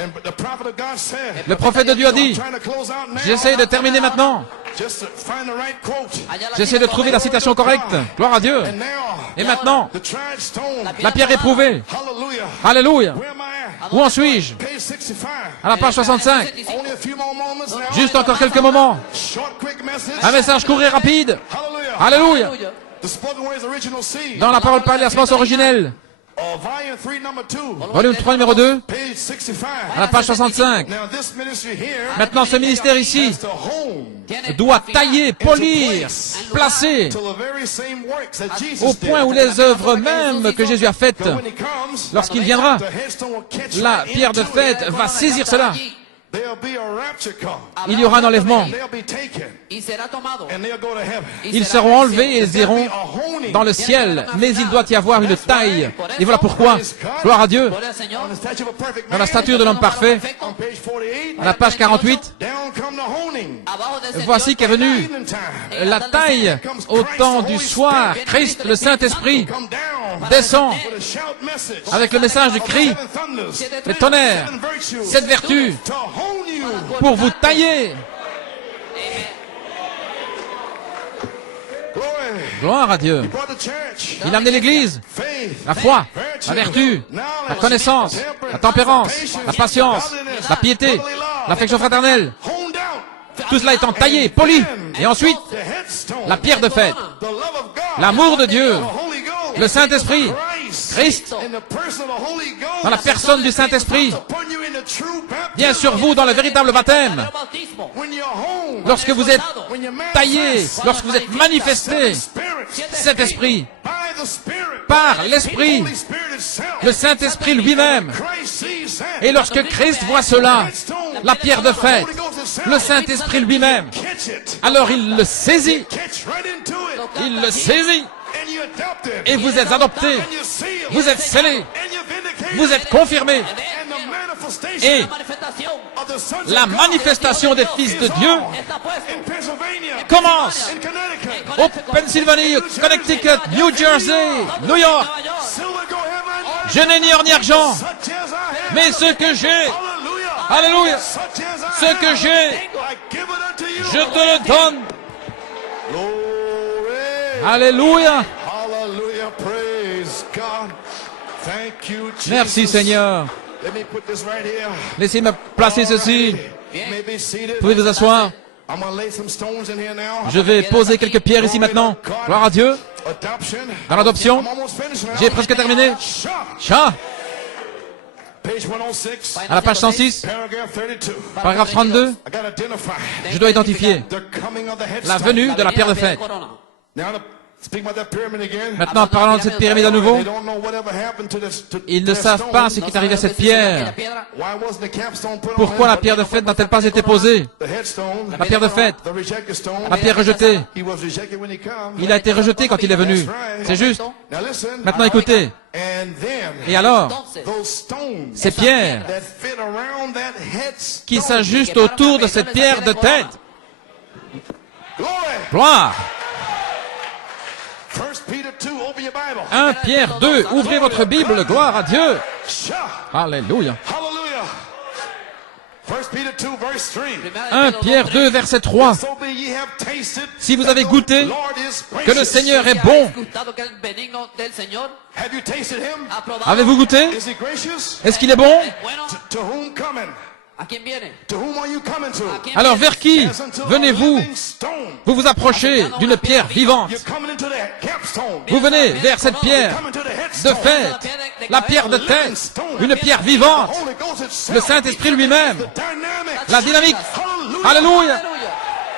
And the prophet of God said, Le prophète de Dieu a dit, trying to close out now. j'essaie de terminer maintenant. Just to find the right quote. J'essaie de trouver la citation correcte. Gloire à Dieu. And now, Et maintenant, the tried stone. la pierre éprouvée. Hallelujah. Alléluia. Where am I at? Où en suis-je? Page 65. À la page 65. Only a few more moments now. Juste encore quelques moments. Short, quick message. Un message court et rapide. Hallelujah. Alléluia. The spoken word's original seed. Dans la parole parlée, la semence originelle. Volume 3, number 2. Volume 3, numéro 2. Page 65. À la page 65. Now this ministry here Maintenant, ce ministère ici has to home doit tailler, polir, placer to the very same works that Jesus au point où les œuvres mêmes que Jésus a faites, did. When he comes, lorsqu'il viendra, the headstone will catch la right pierre de into fête it. va saisir cela. There'll be a rapture come. Il y aura un enlèvement. They'll be taken Y será tomado. and they'll go to heaven. Ils seront enlevés et ils iront dans le ciel, mais il doit y avoir une taille. Et voilà pourquoi, gloire à Dieu, Gloria al Señor. On the statue of a perfect dans la man, stature de l'homme parfait, on page 48, à la page 48, down come the honing. Abajo descendió voici qu'est venue Evening time. la taille au temps du soir. Christ, le Saint-Esprit, Come down descend with a shout message. avec le message du cri, Seven thunders. le tonnerre, Seven virtues. cette vertu, To hone you. pour vous tailler. Glory. Gloire à Dieu. Brought the church. Il a amené l'Église, Faith. la foi, la vertu, la connaissance, la tempérance, la patience, la piété, l'affection fraternelle. Honed out. Tout cela étant taillé, poli. Et ensuite, The headstone. la pierre de fête, The love of God. l'amour de Dieu, The Holy Ghost. le Saint-Esprit, Christ. Christ, In the person of the Holy Ghost. dans la personne du Saint-Esprit, Upon you in the true baptism. bien sur vous dans le véritable baptême. El bautismo. When you're home. Lorsque vous êtes When you're taillé, manifest. lorsque vous êtes manifesté, Spirit. cet esprit, By the Spirit. par l'Esprit, Holy Spirit itself. le Saint-Esprit lui-même. Christ sees that. Et lorsque Christ voit cela, la pierre de fête, Holy Ghost itself. le Saint-Esprit lui-même, Catch it. alors il le saisit, Catch right into it. il le saisit, And you adopt it. et vous êtes adoptés, And you seal. vous êtes scellés, And you're vindicated. vous êtes confirmés, And the manifestation et La manifestación of the sons la of God manifestation des fils de Dieu está puesto in Pennsylvania, commence in Connecticut, au Pennsylvanie, Connecticut, New Jersey, New York. silver go heaven, Je n'ai ni or ni argent, such as I have. mais ce que j'ai, Hallelujah. alléluia, Such as I ce have, que j'ai, I give it unto you. je te le donne. Glory. Alléluia. Hallelujah. Praise God. Thank you, Jesus. Merci Seigneur. Let me put this right here. Laissez-moi placer ceci. You may be seated. Vous pouvez vous asseoir. I'm going to lay some stones in here now. Je vais poser quelques pierres ici maintenant. Gloire à Dieu. Adoption. Dans l'adoption, I'm almost finished now. j'ai presque terminé. Shah. Chat, Page Page 106, À la page 106, paragraph 32. paragraphe 32, I got to identify je dois identifier the coming of the la headstone. venue de la pierre de fête. Now, speak about that pyramid again. Maintenant, parlant de cette pyramide à nouveau, They don't know whatever happened to this. ils ne savent pas ce qui est arrivé à cette pierre. Why wasn't the capstone put on Pourquoi it? la pierre de fête n'a-t-elle pas été posée? The headstone, La pierre de fête, the rejected stone, la pierre rejetée. he was rejected when he come. Il a été rejeté quand il est venu. C'est juste. Now listen. Maintenant, écoutez. And then Et alors, those stones ces pierres that fit around that headstone. qui s'ajustent autour de cette pierre de tête. Glory. Gloire! 1 Peter 2, open your Bible. 1 Pierre 2, ouvrez votre Bible, gloire à Dieu. Sha. Alléluia. Hallelujah. 1 Peter 2, verse 3. 1 Pierre 2, verset 3. So be ye have tasted Si vous that avez the goûté Lord is que le gracious. Seigneur est bon, Have you tasted him? avez-vous goûté? Is he gracious? Est-ce qu'il est bon? To whom coming? ¿A quién viene? To whom are you coming to? Alors vers qui As unto a venez-vous? living stone. Vous vous approchez d'une pierre vivante. You're coming into the capstone. Vous venez vers cette pierre Coming to the de headstone. fête, la pierre de tête, une pierre vivante, Holy Ghost itself. le Saint-Esprit lui-même, Dynamic. la dynamique. Hallelujah. Alléluia.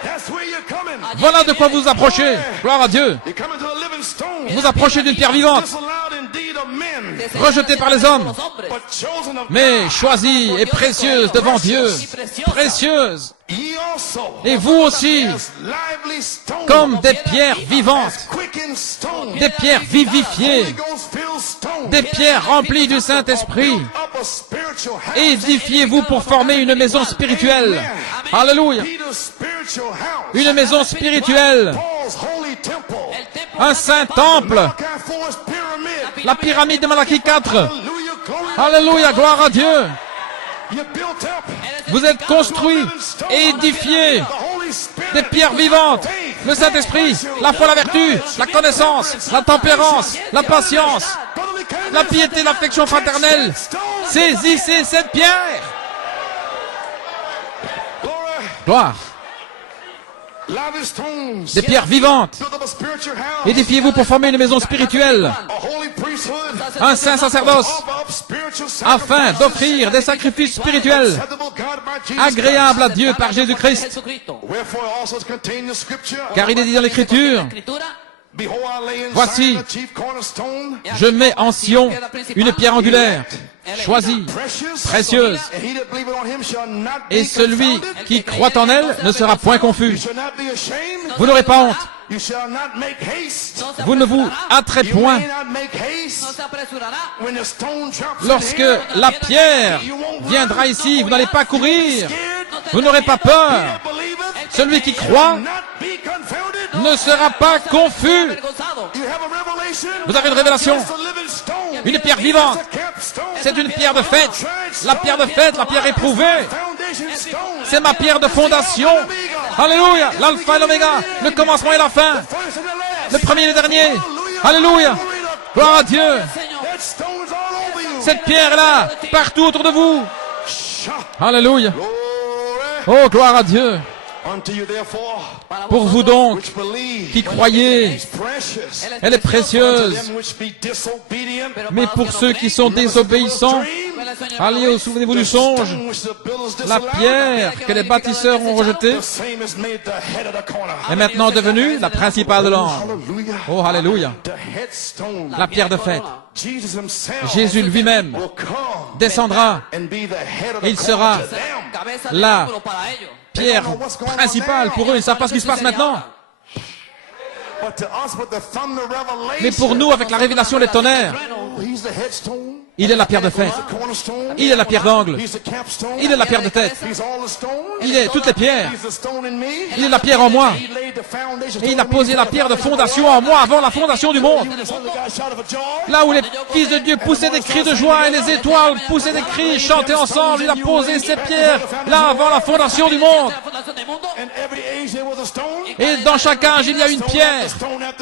That's where you're coming. Voilà de quoi vous vous approchez. Gloire à Dieu. You're coming to a living stone. Vous approchez d'une pierre vivante, Disallowed indeed of men, rejetée par les hommes, but chosen of mais God. choisie et précieuse devant Dieu. Précieuse. Ye also, Et vous aussi, as lively stones, comme des pierres as vivantes, quickened stones, des pierres vivifiées, Holy Ghost-filled stones, des pierres remplies du Saint-Esprit. built up a spiritual house. Édifiez-vous pour former une maison spirituelle. Alléluia. Peter's spiritual house. Une maison spirituelle. Paul's holy temple. Un saint temple. Malachi 4's pyramid. La pyramide de Malachie 4. Hallelujah, glory. Alléluia, gloire à Dieu. You're built up. Vous êtes construits et édifiés The Holy Spirit. des pierres vivantes. Le Saint-Esprit, la foi, la vertu, la connaissance, la tempérance, la patience, Brotherly kindness. la piété, l'affection fraternelle. Saisissez cette pierre. Glory. Gloire. Lively stones. Des pierres vivantes. Built up a spiritual house. Édifiez-vous pour former une maison spirituelle. A holy priesthood. Un saint sacerdoce. Offer up spiritual Afin sacrifices. d'offrir des sacrifices spirituels Acceptable God by Jesus agréables à Dieu par Jésus-Christ. Jesucristo. Wherefore also is contained in the scripture. Car il est dit dans l'Écriture, Escritura, Behold, I lay in Voici, Zion the chief cornerstone, je mets en Sion une pierre angulaire, choisie, precious, précieuse, and he that believeth on him shall not be et celui confounded. qui croit en elle ne sera point You confus. shall not be ashamed. Vous n'aurez pas honte, You shall not make haste. no se vous ne vous apresurará, hâterez You point. may not make no haste se apresurará. when the stone drops in Lorsque here. la pierre viendra ici, vous n'allez pas courir, vous n'aurez pas peur. That believeth Celui qui shall croit not be confounded. ne sera pas confus. Avergonzado. You have a revelation. Vous avez une révélation. It's a living stone. Une pierre vivante. It's a capstone. C'est une pierre de fête. La pierre de fête, la pierre éprouvée. Foundation stone. C'est ma pierre de fondation. Alléluia. L'alpha et l'oméga. Le commencement et la fin. First and the last. Le premier et le dernier. Alléluia. Gloire à Dieu. That stone's all over you. Cette pierre est là, partout autour de vous. Shah. Alléluia. Glory Oh, gloire à Dieu. unto you therefore, Pour vous donc, which believe. qui croyez, It's precious. elle est To précieuse. them which be disobedient. Mais pour ceux qui sont désobéissants, allez, souvenez-vous du songe, Stone which the builders la disallowed. pierre que les bâtisseurs ont rejetée The same is made the head of the corner. est maintenant devenue la principale de l'angle. Hallelujah. Oh, alléluia. The headstone. La pierre de fête. Jesus himself Jésus lui-même will come descendra. and be the head of Et il the sera corner to them. Cabeza la de ángulo para ellos. pierre principale pour eux. Ils ne savent pas ce qui se passe maintenant. But to us with the thunder revelation, Mais pour nous, avec la révélation des tonnerres, he's the headstone. il est la pierre de fête. He's the cornerstone. Il est la pierre d'angle. He's the capstone. Il est la pierre de tête. He's all the stone. Il est toutes les pierres. He's the stone in me. Il est la pierre en moi. He laid the foundation Et il a stone in posé me la for pierre de the foundation fondation of en the moi avant la fondation du monde. world. The son of God shouted for joy. Là où les fils de Dieu poussaient des cris de joie et les étoiles poussaient des cris, chantaient ensemble, il a posé ces pierres là avant la fondation du monde. La fundación del mundo. In every age there was a stone. Et dans chaque âge, il y a une pierre.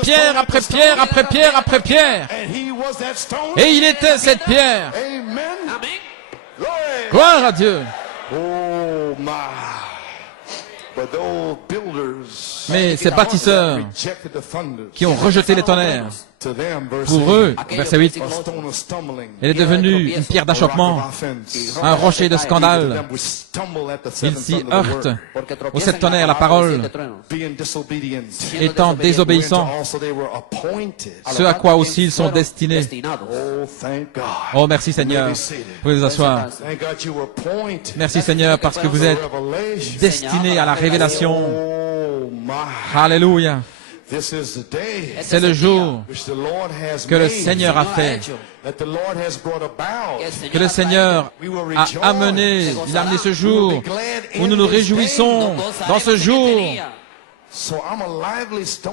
Pierre après pierre après pierre après pierre. And he was that stone. Et il était cette pierre. Amen. Amén. Glory. Gloire à Dieu. Oh my. But those builders Mais ces bâtisseurs qui ont rejeté les tonnerres, pour eux, verset 8, elle est devenue une pierre d'achoppement, un rocher de scandale. Ils s'y heurtent au sept tonnerres, la parole, étant désobéissants, ce à quoi aussi ils sont destinés. Oh, merci Seigneur. Vous pouvez vous asseoir. Merci Seigneur parce que vous êtes destinés à la révélation. Alléluia. C'est le jour que le Seigneur a fait, que le Seigneur a amené, il a amené ce jour où nous nous réjouissons dans ce jour.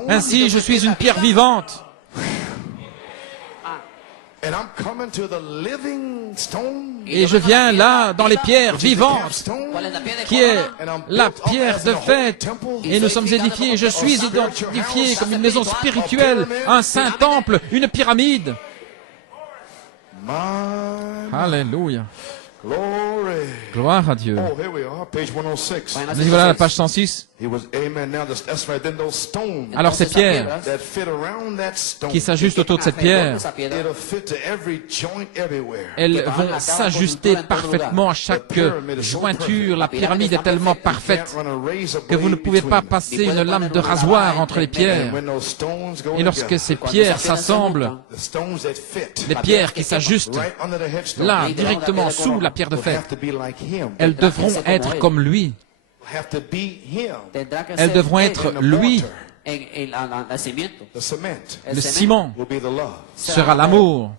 Ainsi, je suis une pierre vivante. Et je viens là dans les pierres vivantes, qui est la pierre de fête. Et nous sommes édifiés, je suis identifié comme une maison spirituelle, un saint temple, une pyramide. Alléluia. Gloire à Dieu. Nous voilà à la page 106. Alors ces pierres qui s'ajustent autour de cette pierre, elles vont s'ajuster parfaitement à chaque jointure. La pyramide est tellement parfaite que vous ne pouvez pas passer une lame de rasoir entre les pierres. Et lorsque ces pierres s'assemblent, les pierres qui s'ajustent là, directement sous la pierre de fête, elles devront être comme lui. Elles devront être lui. Le ciment sera l'amour.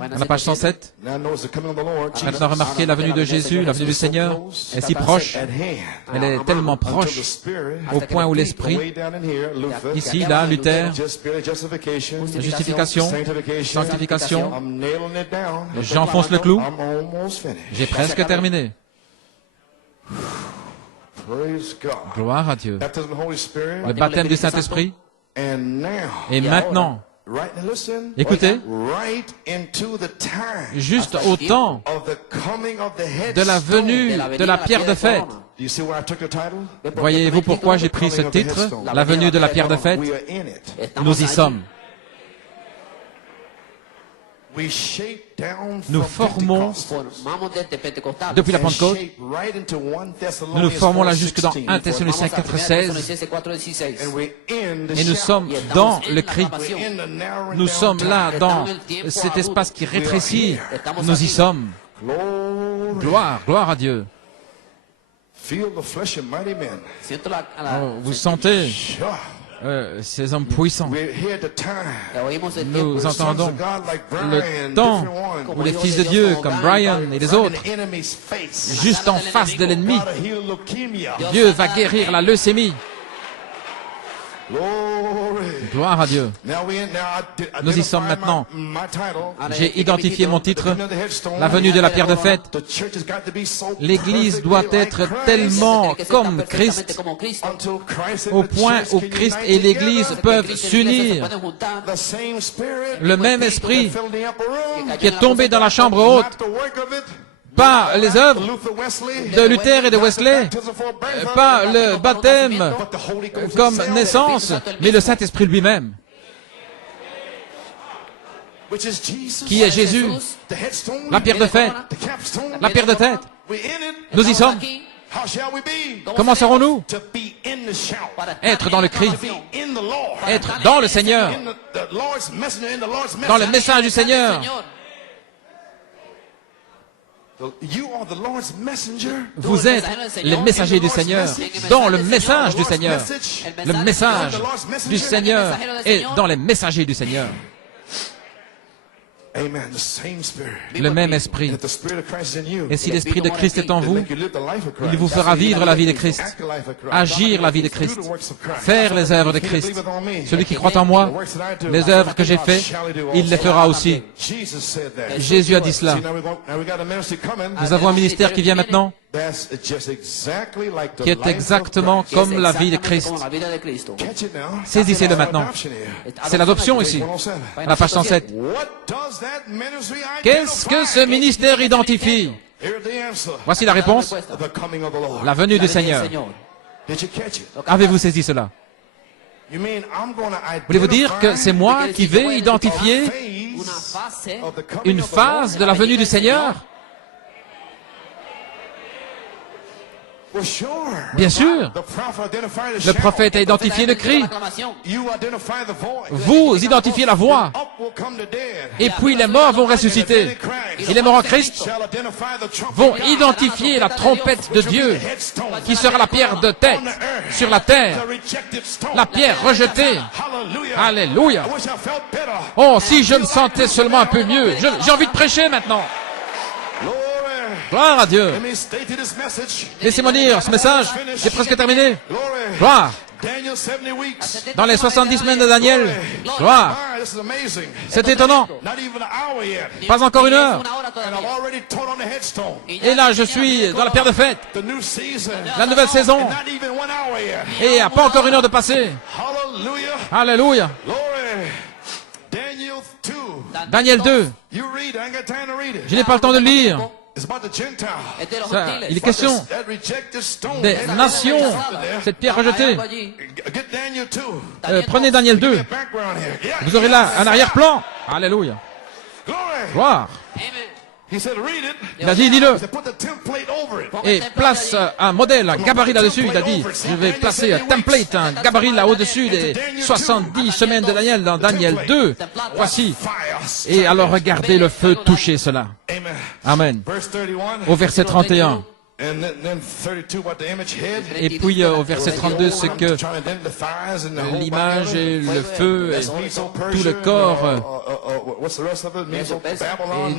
À la page 107, maintenant remarquez la venue de Jésus, la venue du Seigneur est si proche, elle est tellement proche au point où l'Esprit, ici, là, Luther, justification, sanctification, j'enfonce le clou, j'ai presque terminé. Gloire à Dieu. Le baptême du Saint-Esprit. Et maintenant, écoutez, juste au temps de la venue de la pierre de fête. Voyez-vous pourquoi j'ai pris ce titre, la venue de la pierre de fête? Nous y sommes. Nous formons, depuis la Pentecôte, nous nous formons là jusque dans 1 Thessaloniciens 4,16. Et nous sommes dans le Christ. Nous sommes là dans cet espace qui rétrécit. Nous y sommes. Gloire, gloire à Dieu. Oh, vous sentez ces hommes puissants. Nous entendons le temps où les fils de Dieu, comme Brian et les autres, juste en face de l'ennemi, Dieu va guérir la leucémie. Gloire à Dieu. Nous y sommes maintenant. J'ai identifié mon titre, la venue de la pierre de fête. L'Église doit être tellement comme Christ, au point où Christ et l'Église peuvent s'unir. Le même esprit qui est tombé dans la chambre haute, pas les œuvres de Luther et de Wesley, pas le baptême comme naissance, mais le Saint-Esprit lui-même, qui est Jésus, la pierre de fête, la pierre de tête. Nous y sommes. Comment serons-nous? Être dans le cri, être dans le Seigneur, dans le message du Seigneur. Vous êtes les messagers du Seigneur, dans le message du Seigneur. Le message du Seigneur est dans les messagers du Seigneur. Le même esprit. Et si l'esprit de Christ est en vous, il vous fera vivre la vie de Christ, agir la vie de Christ, faire les œuvres de Christ. Celui qui croit en moi, les œuvres que j'ai faites, il les fera aussi. Jésus a dit cela. Nous avons un ministère qui vient maintenant, qui est exactement comme la vie de Christ. Saisissez-le maintenant. C'est l'adoption ici, à la page 107. Qu'est-ce que ce ministère identifie? Here's the answer. Voici la réponse, The coming of the Lord. la venue du Seigneur. Did you catch it? Avez-vous saisi cela? You mean I'm going to Voulez-vous dire que c'est moi qui vais identifier Una fase une phase de la venue du Seigneur? Bien sûr. Le prophète a identifié le cri. Vous identifiez la voix. Et puis les morts vont ressusciter. Et les morts en Christ vont identifier la trompette de Dieu, qui sera la pierre de tête sur la terre, la pierre rejetée. Alléluia. Oh, si je me sentais seulement un peu mieux. J'ai envie de prêcher maintenant. Gloire à Dieu. Laissez-moi dire ce message. J'ai presque terminé. Gloire. Dans les 70 semaines de Daniel. Gloire. C'est étonnant. Pas encore une heure. Et là, je suis dans la pierre de fête. La nouvelle saison. Et il n'y a pas encore une heure de passer. Alléluia. Daniel 2. Je n'ai pas le temps de le lire. Ça, il est question des nations, cette pierre rejetée. Prenez Daniel 2. Vous aurez là un arrière-plan. Alléluia. Gloire. Il a dit, lis-le. Et place un modèle, un gabarit là-dessus. Il a dit, je vais placer un template, un gabarit là au-dessus des 70 semaines de Daniel dans Daniel 2. Voici. Et alors regardez le feu toucher cela. Amen. Au verset 31. Et puis au verset 32, c'est que l'image et le feu et tout le corps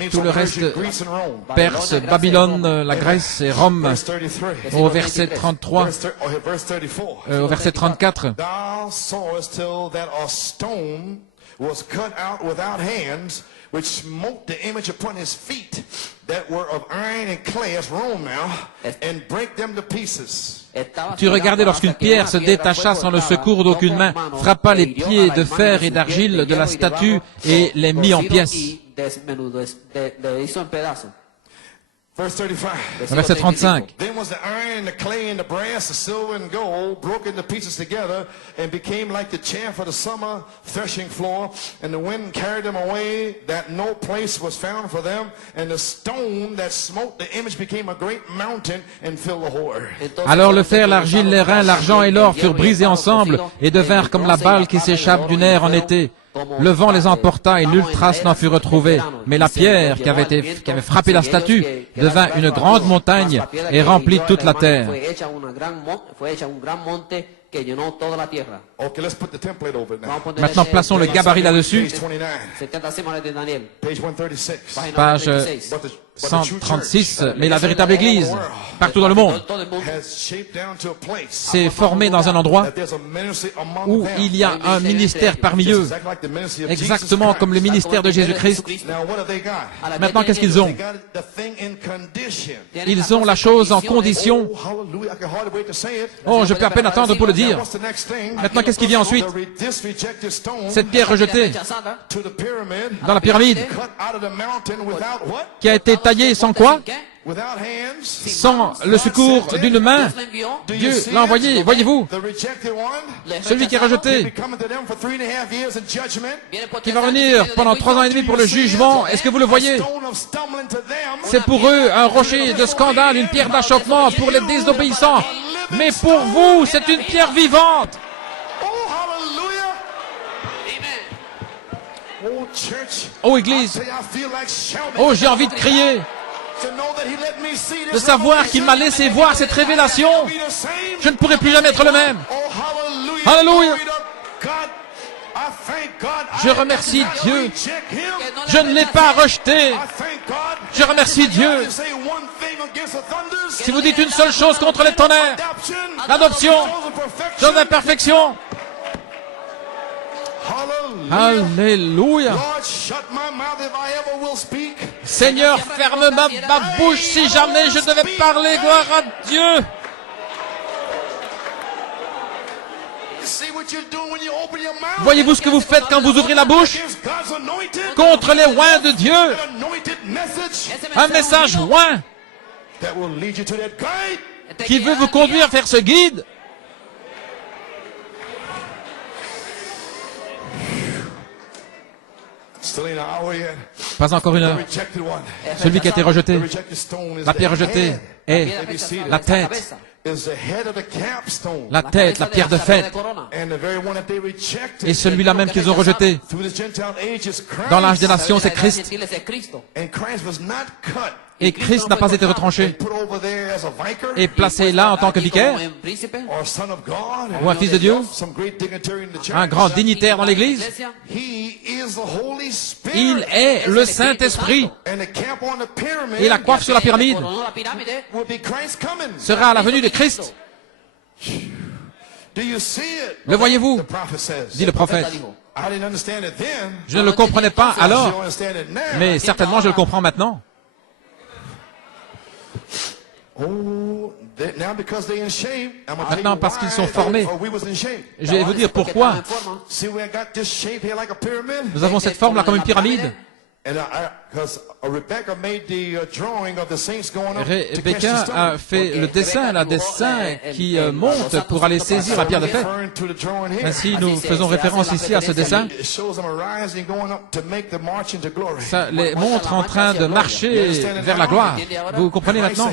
et tout le reste, Perse, Babylone, la Grèce et Rome. Au verset 33, au verset 34. Which smote the image upon his feet that were of iron and clay as Rome now, and break them to pieces. Tu regardais lorsqu'une pierre se détacha sans le secours d'aucune main, frappa les pieds de fer et d'argile de la statue et les mit en pièces. Verset 35. Then was the iron, the clay, and the brass, the silver and gold broken to pieces together and became like the chaff of the summer threshing floor, and the wind carried them away, that no place was found for them, and the stone that smote the image became a great mountain and filled the whole earth. Alors le fer, l'argile, les reins, l'argent et l'or furent brisés ensemble et devinrent comme la balle qui s'échappe du nerf en été. Le vent les emporta et nulle trace n'en fut retrouvée. Mais la pierre qui avait frappé la statue devint une grande montagne et remplit toute la terre. Okay, let's put the template over it now. Maintenant, plaçons le gabarit là-dessus. Page 136. Page 136, mais la véritable Église, partout dans le monde, s'est formée dans un endroit où il y a un ministère parmi eux, exactement comme le ministère de Jésus-Christ. Maintenant, qu'est-ce qu'ils ont? Ils ont la chose en condition. Oh, je peux à peine attendre pour le dire. Maintenant, qu'est-ce qui vient ensuite? Cette pierre rejetée dans la pyramide, qui a été taillée sans quoi? Sans le secours d'une main. Dieu l'a envoyé, voyez-vous. Celui qui est rejeté, qui va venir pendant 3 ans et demi pour le jugement, est-ce que vous le voyez? C'est pour eux un rocher de scandale, une pierre d'achoppement pour les désobéissants. Mais pour vous, c'est une pierre vivante. Oh Église, oh j'ai envie de crier, de savoir qu'il m'a laissé voir cette révélation. Je ne pourrai plus jamais être le même. Alléluia. Je remercie Dieu. Je ne l'ai pas rejeté. Je remercie Dieu. Si vous dites une seule chose contre les tonnerres, l'adoption, chose d'imperfection. Alléluia. Seigneur, ferme ma bouche si jamais je devais parler. Gloire à Dieu. Voyez-vous ce que vous faites quand vous ouvrez la bouche? Contre les oints de Dieu. Un message oint. that will lead you to that guide. qui veut vous conduire vers ce guide. Still ain't an hour yet. Pas encore une The heure. rejected one. Celui qui a été rejeté. The rejected stone is La the pierre rejetée head. est la tête. Is the head of the capstone. La tête, la pierre de fête. And the very one that they rejected. Et celui-là même qu'ils ont rejeté. Through the Gentile age is Christ. Dans l'âge des nations, c'est Christ. And Christ was not cut. Et Christ n'a pas été retranché Put over there as a vicar. et placé là en tant que vicaire, Or son of God. ou un fils de Dieu, Some great dignitary in the church. un grand dignitaire dans l'Église. He is the Holy Spirit. Il est le Saint-Esprit. And the cap on the pyramid Et la coiffe sur la pyramide will be Christ coming. sera à la venue de Christ. Do you see it? Le voyez-vous, The prophet says. dit le prophète. I didn't understand it then. Je ne le comprenais pas I alors, don't understand it now. mais certainement je le comprends maintenant. Oh, now because they're in shape, I'm gonna Maintenant, tell you parce qu'ils why sont formés. or we was in shape. Je vais vous dire pourquoi See, we got this shape here like a pyramid. nous avons cette forme-là comme une pyramide. And because Rebecca made the drawing of the saints going up to catch Rebecca the stone. a fait le dessin qui monte pour aller saisir la pierre de fête. Referring to the drawing here. Ainsi, nous faisons référence ici à ce dessin. It shows them arising, going up to make the march into glory. Ça les montre en train de marcher vers la gloire. Vous comprenez maintenant?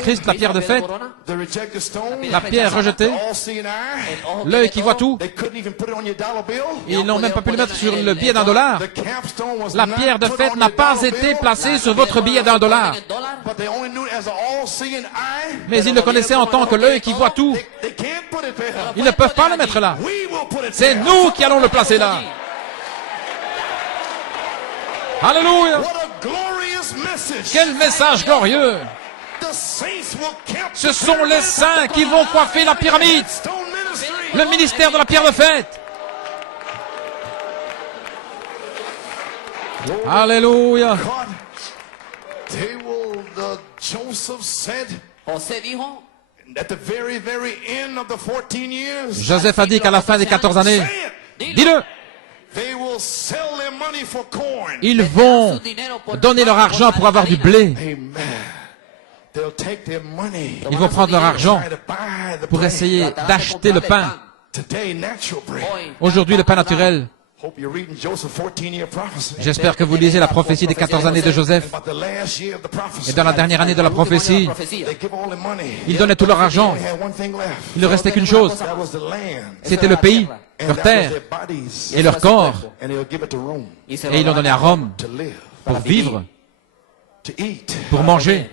Christ, la pierre de fête, The rejected stone, la pierre rejetée, all-seeing eye. l'œil qui voit tout. They couldn't even put it on your dollar bill. Ils n'ont même pas pu le mettre sur le billet $1. The capstone was La not pierre de put fête on n'a your pas dollar été bill, placée sur votre billet $1. but they only knew it as an all-seeing eye. Mais ils le connaissaient en tant que l'œil qui voit tout. They can't put it there. Ils ne peuvent pas le mettre là. We will put it C'est there. nous qui allons le placer là. Alléluia! What a glorious message. Quel message glorieux! The saints will cap Ce sont les saints qui vont coiffer la pyramide, stone ministry. le ministère de la pierre de fête. Alléluia! God, they will, Joseph said, José dijo, at the very, very end of the 14 years, Joseph a dit qu'à la fin des 14 années, say it, dis-le, they will sell their money for corn. ils vont donner leur argent pour avoir du blé. Amen. They'll take their money Ils vont prendre leur argent try to buy the pour bread. essayer d'acheter le pain. Today, natural bread. Aujourd'hui, le pain naturel. Hope you're reading Joseph 14-year prophecy. J'espère que vous lisez la prophétie des 14 années de Joseph. About the last year of the prophecy. Et dans la dernière année de la prophétie, They give all their money. ils donnaient tout leur argent. They had one thing left. Il ne restait qu'une chose, That was the land. c'était le pays, And leur that terre was their bodies. et leur corps. And they'll give it to Rome Et ils l'ont donné à Rome to live, pour vivre, to eat. pour manger.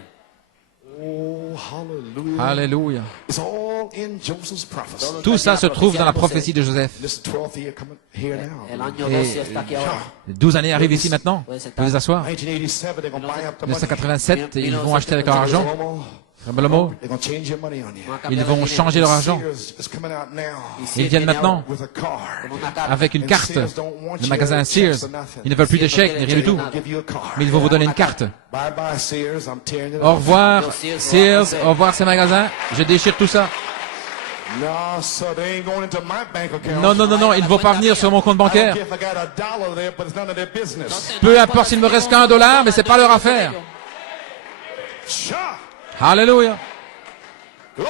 Oh, hallelujah. Alléluia. It's all in Joseph's prophecy. Tout ça se trouve dans la prophétie de Joseph. This 12th year coming here el now. año 12 está aquí ahora. 12 années arrivent ici maintenant. Vous pouvez vous asseoir. 1987, they're going to buy up the money. 1987, ils vont acheter avec leur argent. They're going to change your money on you. Ils vont changer leur argent. Sears is coming out now Ils viennent maintenant with a card. avec une And carte. Sears don't want Le you magasin checks Sears, or nothing. ils ne veulent plus de chèques ni rien du tout. They'll give you a card. Mais ils vont vous donner une carte. Bye bye Sears, I'm tearing it Au up. revoir Sears, au revoir ces magasins. Je déchire tout ça. No, sir, they ain't going into my bank account. Non, non, non, non, ils ne vont pas venir sur mon compte I don't bancaire. care if I got a dollar there, but it's none of their business. Peu importe s'il me reste qu'un $1, mais c'est pas leur affaire. Sure. Alléluia. Glory.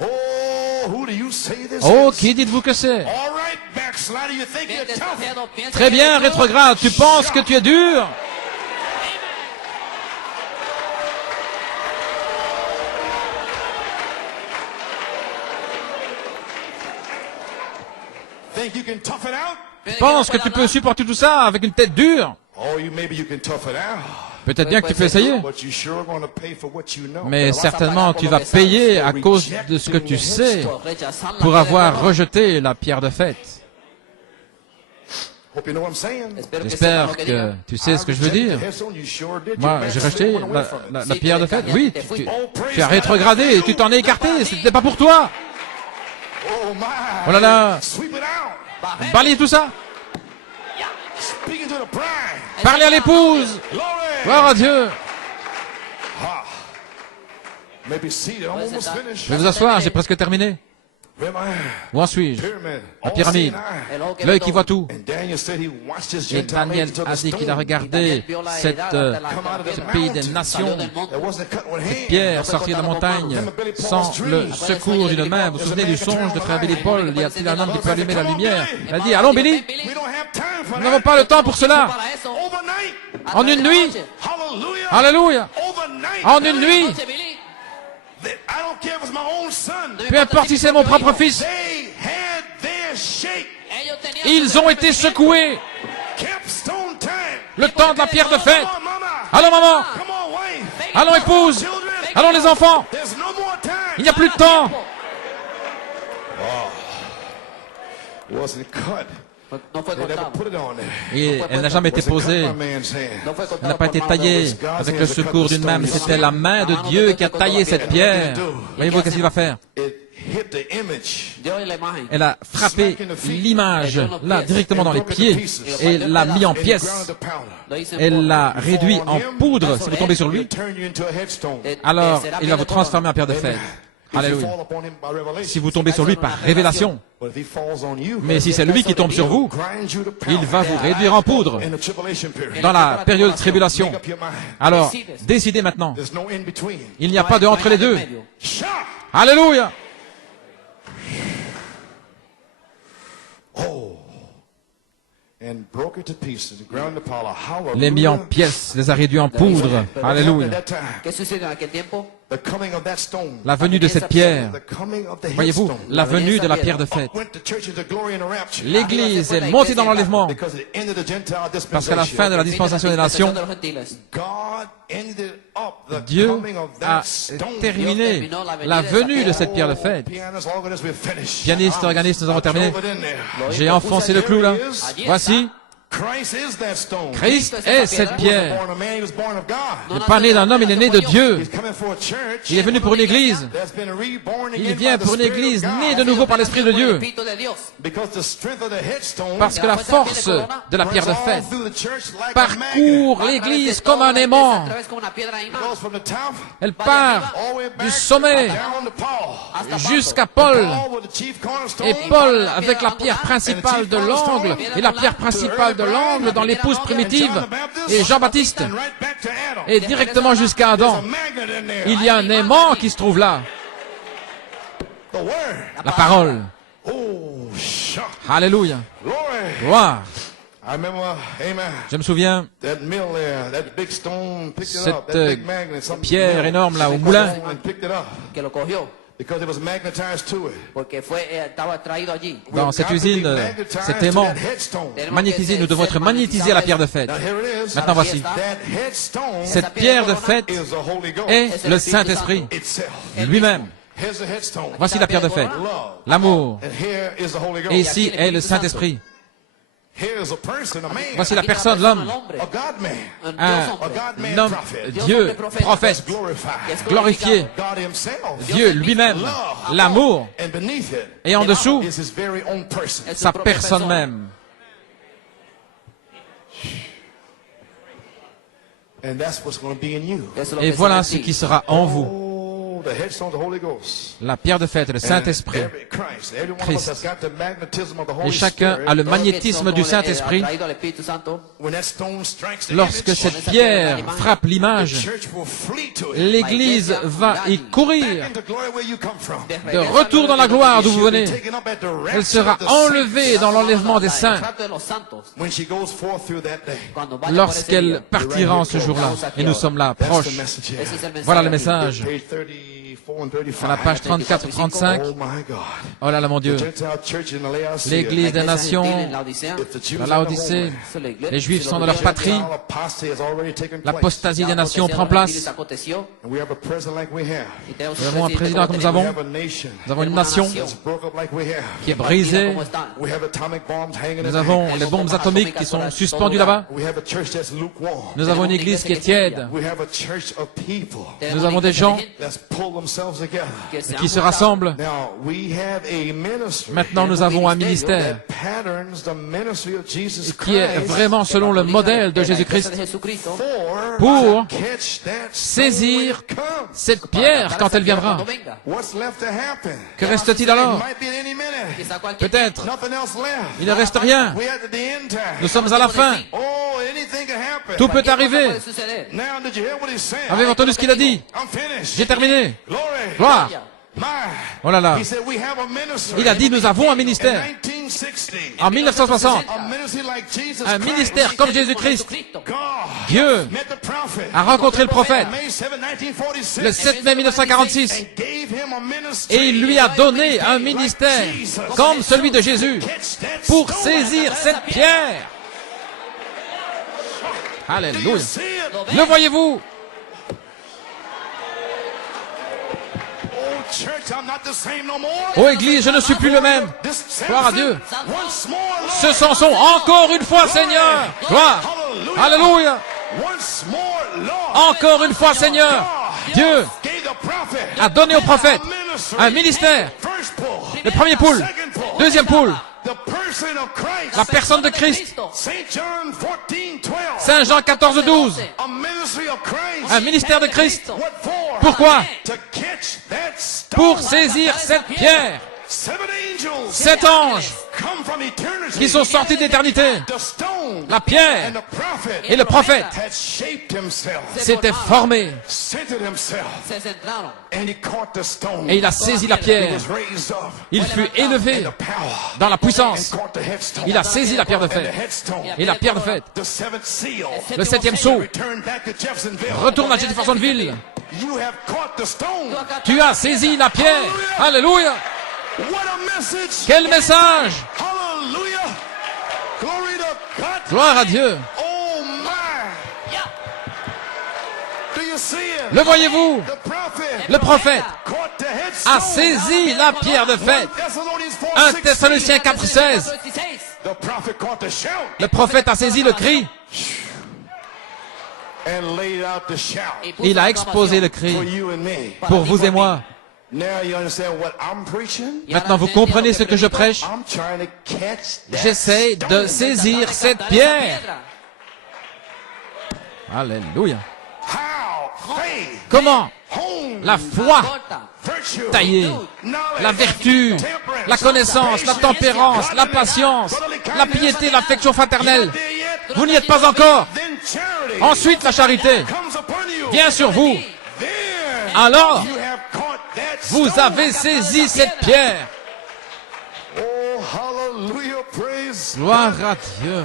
Oh, who do you say this Oh, is? qui dites-vous que c'est? All right, backslider, you think you're tough. Très bien, rétrograde, tu penses que tu es dur? Think you can tough it out? Tu penses que tu peux supporter tout ça avec une tête dure? Oh, maybe you can tough it out. Peut-être bien que tu peux essayer. But you sure going to pay for what you know. Mais certainement, tu vas payer à cause de ce que tu sais pour avoir rejeté la pierre de fête. Hope you know what I'm saying. J'espère que tu sais ce que je veux dire. Moi, j'ai rejeté la pierre de fête. Oui, tu as rétrogradé, tu t'en es écarté, c'était pas pour toi. Oh, my. Oh là là, Sweep it out. balayez tout ça. Speaking to the bride. Parlez à l'épouse. Glory. Gloire à Dieu. Maybe seated. I'm almost finished. Je vais vous asseoir, j'ai presque terminé. Où en suis-je? La pyramide, l'œil qui voit tout. Et Daniel a dit qu'il a regardé ce pays des nations, cette pierre sortir de la montagne, sans le secours d'une main. Vous vous souvenez du songe de frère Billy Paul? Y a-t-il un homme qui peut allumer la lumière? Il a dit, allons Billy, nous n'avons pas le temps pour cela. En une nuit, alléluia, en une nuit, peu importe si c'est mon propre fils, ils ont été secoués. Le temps de la pierre de fête. Allons maman, allons épouse, allons les enfants. Il n'y a plus de temps. Et elle n'a jamais été posée. Elle n'a pas été taillée avec le secours d'une main, mais c'était la main de Dieu qui a taillé cette pierre. Voyez-vous qu'est-ce qu'il va faire? Elle a frappé l'image, là, directement dans les pieds, et l'a mis en pièces. Elle l'a réduit en poudre. Si vous tombez sur lui, alors il va vous transformer en pierre de fête. Alléluia. Si vous tombez sur lui par révélation, mais si c'est lui qui tombe sur vous, il va vous réduire en poudre dans la période de tribulation. Alors, décidez maintenant. Il n'y a pas de entre les deux. Alléluia. Les mis en pièces, les a réduits en poudre. Alléluia. La venue de cette pierre. Voyez-vous, la venue de la pierre de fête. L'Église est montée dans l'enlèvement parce qu'à la fin de la dispensation des nations, Dieu a terminé la venue de cette pierre de fête. Pianiste, organiste, nous avons terminé. J'ai enfoncé le clou là. Voici. Christ est cette pierre. Il n'est pas né d'un homme, il est né de Dieu. Il est venu pour une église. Il vient pour une église née de nouveau par l'Esprit de Dieu. Parce que la force de la pierre de fête parcourt l'église comme un aimant. Elle part du sommet jusqu'à Paul. Et Paul avec la pierre principale de l'angle et la pierre principale de l'angle dans l'épouse primitive et Jean-Baptiste et directement jusqu'à Adam. Il y a un aimant qui se trouve là. La parole. Alléluia. Gloire. Je me souviens, cette pierre énorme là au moulin, dans cette usine, cet aimant magnétisé, nous devons être magnétisés à la pierre de fête. Maintenant voici, cette pierre de fête est le Saint-Esprit lui-même. Voici la pierre de fête, l'amour. Et ici est le Saint-Esprit. Voici la personne, l'homme, un homme, Dieu, prophète, glorifié, Dieu lui-même, l'amour, et en dessous, sa personne même. Et voilà ce qui sera en vous. La pierre de fête, le Saint-Esprit, Christ. Et chacun a le magnétisme du Saint-Esprit. Lorsque cette pierre frappe l'image, l'Église va y courir. De retour dans la gloire d'où vous venez, elle sera enlevée dans l'enlèvement des saints lorsqu'elle partira en ce jour-là. Et nous sommes là, proches. Voilà le message. À la page 34-35. Oh là là, mon Dieu. L'Église des nations, la Laodicée, les Juifs sont dans leur patrie. L'apostasie des nations prend place. Nous avons un président comme nous avons. Nous avons une nation qui est brisée. Nous avons les bombes atomiques qui sont suspendues là-bas. Nous avons une église qui est tiède. Nous avons des gens themselves together. que se qui han se juntado. rassemblent. Now, we have a ministry Maintenant, nous avons un ministère that patterns the ministry of Jesus qui est Christ vraiment selon le modèle de La iglesia Jésus-Christ de Jesucristo, pour to catch that stone when saisir it comes. cette pierre quand elle viendra. cuando venga. What's left to happen? Que reste-t-il It alors? might be at any minute. Quizá cualquier Peut-être. Nothing else left. Il ne reste rien. We at the end time. Nous sommes à la fin. Oh, anything can happen. Tout peut cosa arriver. puede suceder. Now, did you hear what he said? Avez-vous entendu ce qu'il a dit? I'm finished. J'ai terminé. Glory. Gloire. My. Oh là là. He said we have a ministry. Il a dit, nous avons un In ministère. 1960. En 1960, A ministry like Jesus un Christ. ministère comme Jésus-Christ. God Dieu met the prophet a rencontré le prophète on May 7, 1946, le 7 mai 1946 and gave him a ministry et il lui a donné un like ministère Jesus. comme celui de Jésus Catch that pour stone. saisir cette pierre. Do you Alléluia. see it? Le voyez-vous? Oh, church, I'm not the same no more. Ô Église, je ne suis plus le même. This Gloire à Samson, Dieu. once more, Lord. Ce Samson, encore une fois, Seigneur. Gloire. Hallelujah. Alléluia. Once more, Lord. Encore une fois, Seigneur. Dieu Gave the prophet a donné au prophète un ministère. first pull. Le premier poule, Second pull. deuxième poule, The person of Christ. la personne de Christ. St. John 14:12. Saint Jean 14, 12. A ministry of Christ. Un ministère de Christ. What for? Pourquoi? To catch that stone. Pour saisir cette pierre. 7 angels 7 anges come from eternity. qui sont sortis d'éternité. The stone La pierre and the prophet et le prophète had shaped himself, s'étaient formés centered himself, Se centraron. and he caught the stone. et il a saisi la He pierre. was raised up Il fut élevé in the power dans la and puissance. caught the headstone. Il a saisi la pierre de And the fête headstone, et la pierre de fête. the seventh seal, Le 7e sceau returned back to Jeffersonville. retourne à Jeffersonville. You have caught the stone. Tu as saisi la pierre. Alléluia. What a message. Quel message. Hallelujah. Glory to God. Gloire à Dieu. Oh my. Do you see it? Le voyez-vous? The prophet Le prophète caught the headstone. a saisi la pierre de fête. 1 Thessaloniciens 4, 16. The prophet caught the shout Le prophète a saisi le cri. and laid out the shout Il a exposé le cri for you and me. pour vous et moi. Now you understand what I'm preaching? Maintenant, vous comprenez ce que je prêche? I'm trying to catch that J'essaie de saisir cette pierre. Alléluia. How? Faith. Comment? Home. La foi, Virtue. taillée, Knowledge. la vertu, Temperance. la connaissance, la tempérance, la patience, la piété, l'affection fraternelle. Vous n'y êtes pas encore. Then charity Ensuite, la charité comes upon you. vient sur vous. Then Alors, you have caught that vous stone. avez saisi cette pierre. Oh, hallelujah, praise. Gloire à Dieu.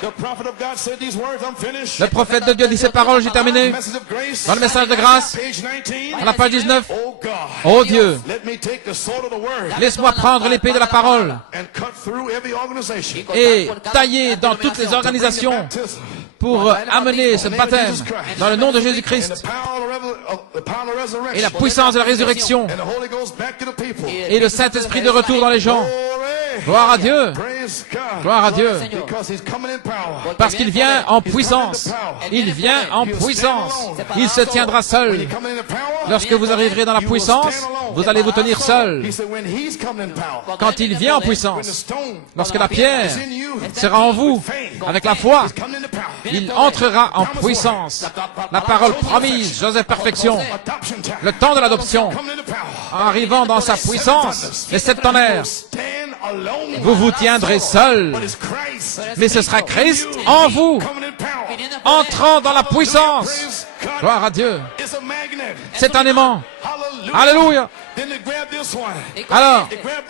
The prophet of God said these words. I'm finished. Le prophète de Dieu dit ces paroles, j'ai terminé. Message of grace. Dans le message de grâce, Page 19. à la page 19. Oh God. Ô Dieu, Let me take the sword of the word laisse-moi prendre l'épée de la parole and cut through every organization. et tailler dans toutes les organisations Baptism. pour amener ce baptême dans le nom de And Jésus-Christ the power of resurrection. et la puissance de la résurrection And the Holy Ghost back to the people. et le Saint-Esprit de retour dans les gens. Glory. Gloire à Dieu. Praise God. Gloire à Dieu. Because he's coming in power. Parce qu'il vient en puissance. Il vient en puissance. Il se tiendra When seul. you come in power, Lorsque vous arriverez dans la puissance, vous allez vous tenir seul. he said when he's coming in power. Quand il vient en When the puissance, stone lorsque la pierre is in you, sera en vous, avec la foi, he's coming in power. il entrera en puissance. La parole promise, Joseph Perfection, Adoption time. le temps de l'adoption, Coming into power. en arrivant dans sa puissance, les 7 tonnerres, Stand alone. vous vous tiendrez seul. But it's Christ. Mais ce sera Christ en vous, Coming in power. entrant dans la puissance. Praise God. Gloire à Dieu. It's a magnet. C'est un aimant. Hallelujah. Alléluia. Then they grab this one. Alors,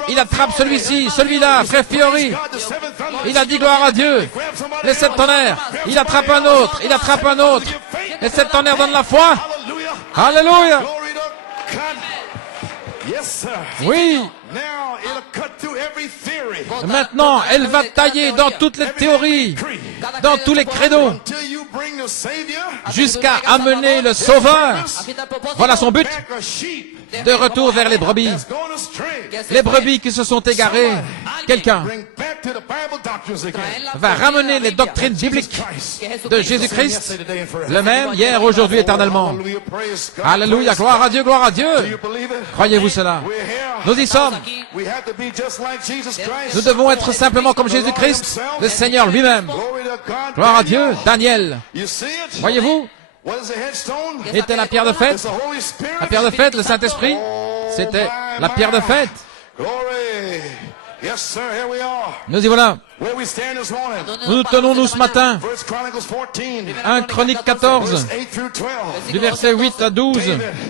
il attrape celui-ci, celui-là, frère Fiori. God, the seventh thunder. Il a dit gloire à Dieu. Grab somebody Les 7 else. tonnerres. Grab Il attrape un somebody autre. else. Il attrape un autre. Give faith. Les 7 tonnerres donnent la foi. Hallelujah. Alléluia. Glory to God. Yes, sir. Oui. Now it'll cut through every theory. Maintenant, elle va tailler dans toutes les théories, dans tous les credos, Until you bring the Savior. jusqu'à amener le Sauveur. Voilà son but, Back a sheep de retour vers les brebis. that's going astray. Les brebis qui se sont égarées. Quelqu'un Bring back to the Bible doctrines again. va ramener les doctrines bibliques que de Jesucristo Jésus-Christ, Yesterday, today, and forever. le même hier, aujourd'hui, éternellement. Hallelujah, praise God. Alléluia, gloire à Dieu, gloire à Do Dieu. you believe it? Croyez-vous cela? We're here. Nous y sommes. aquí. We have to be just like Jesus Christ. Nous devons être simplement comme Jésus-Christ, le Seigneur lui-même. Glory to God. Gloire à Dieu. Daniel, You see it? voyez-vous, What is the headstone? était la pierre de It's fête. the Holy Spirit. La pierre de fête, le Saint-Esprit, c'était la pierre de fête. Glory. Yes, sir. Here we are. Nous y voilà. Where we stand this morning. Où nous tenons-nous ce matin? First Chronicles 14. 1 Chronique 14, Verse 8 through 12. du verset 8 à 12.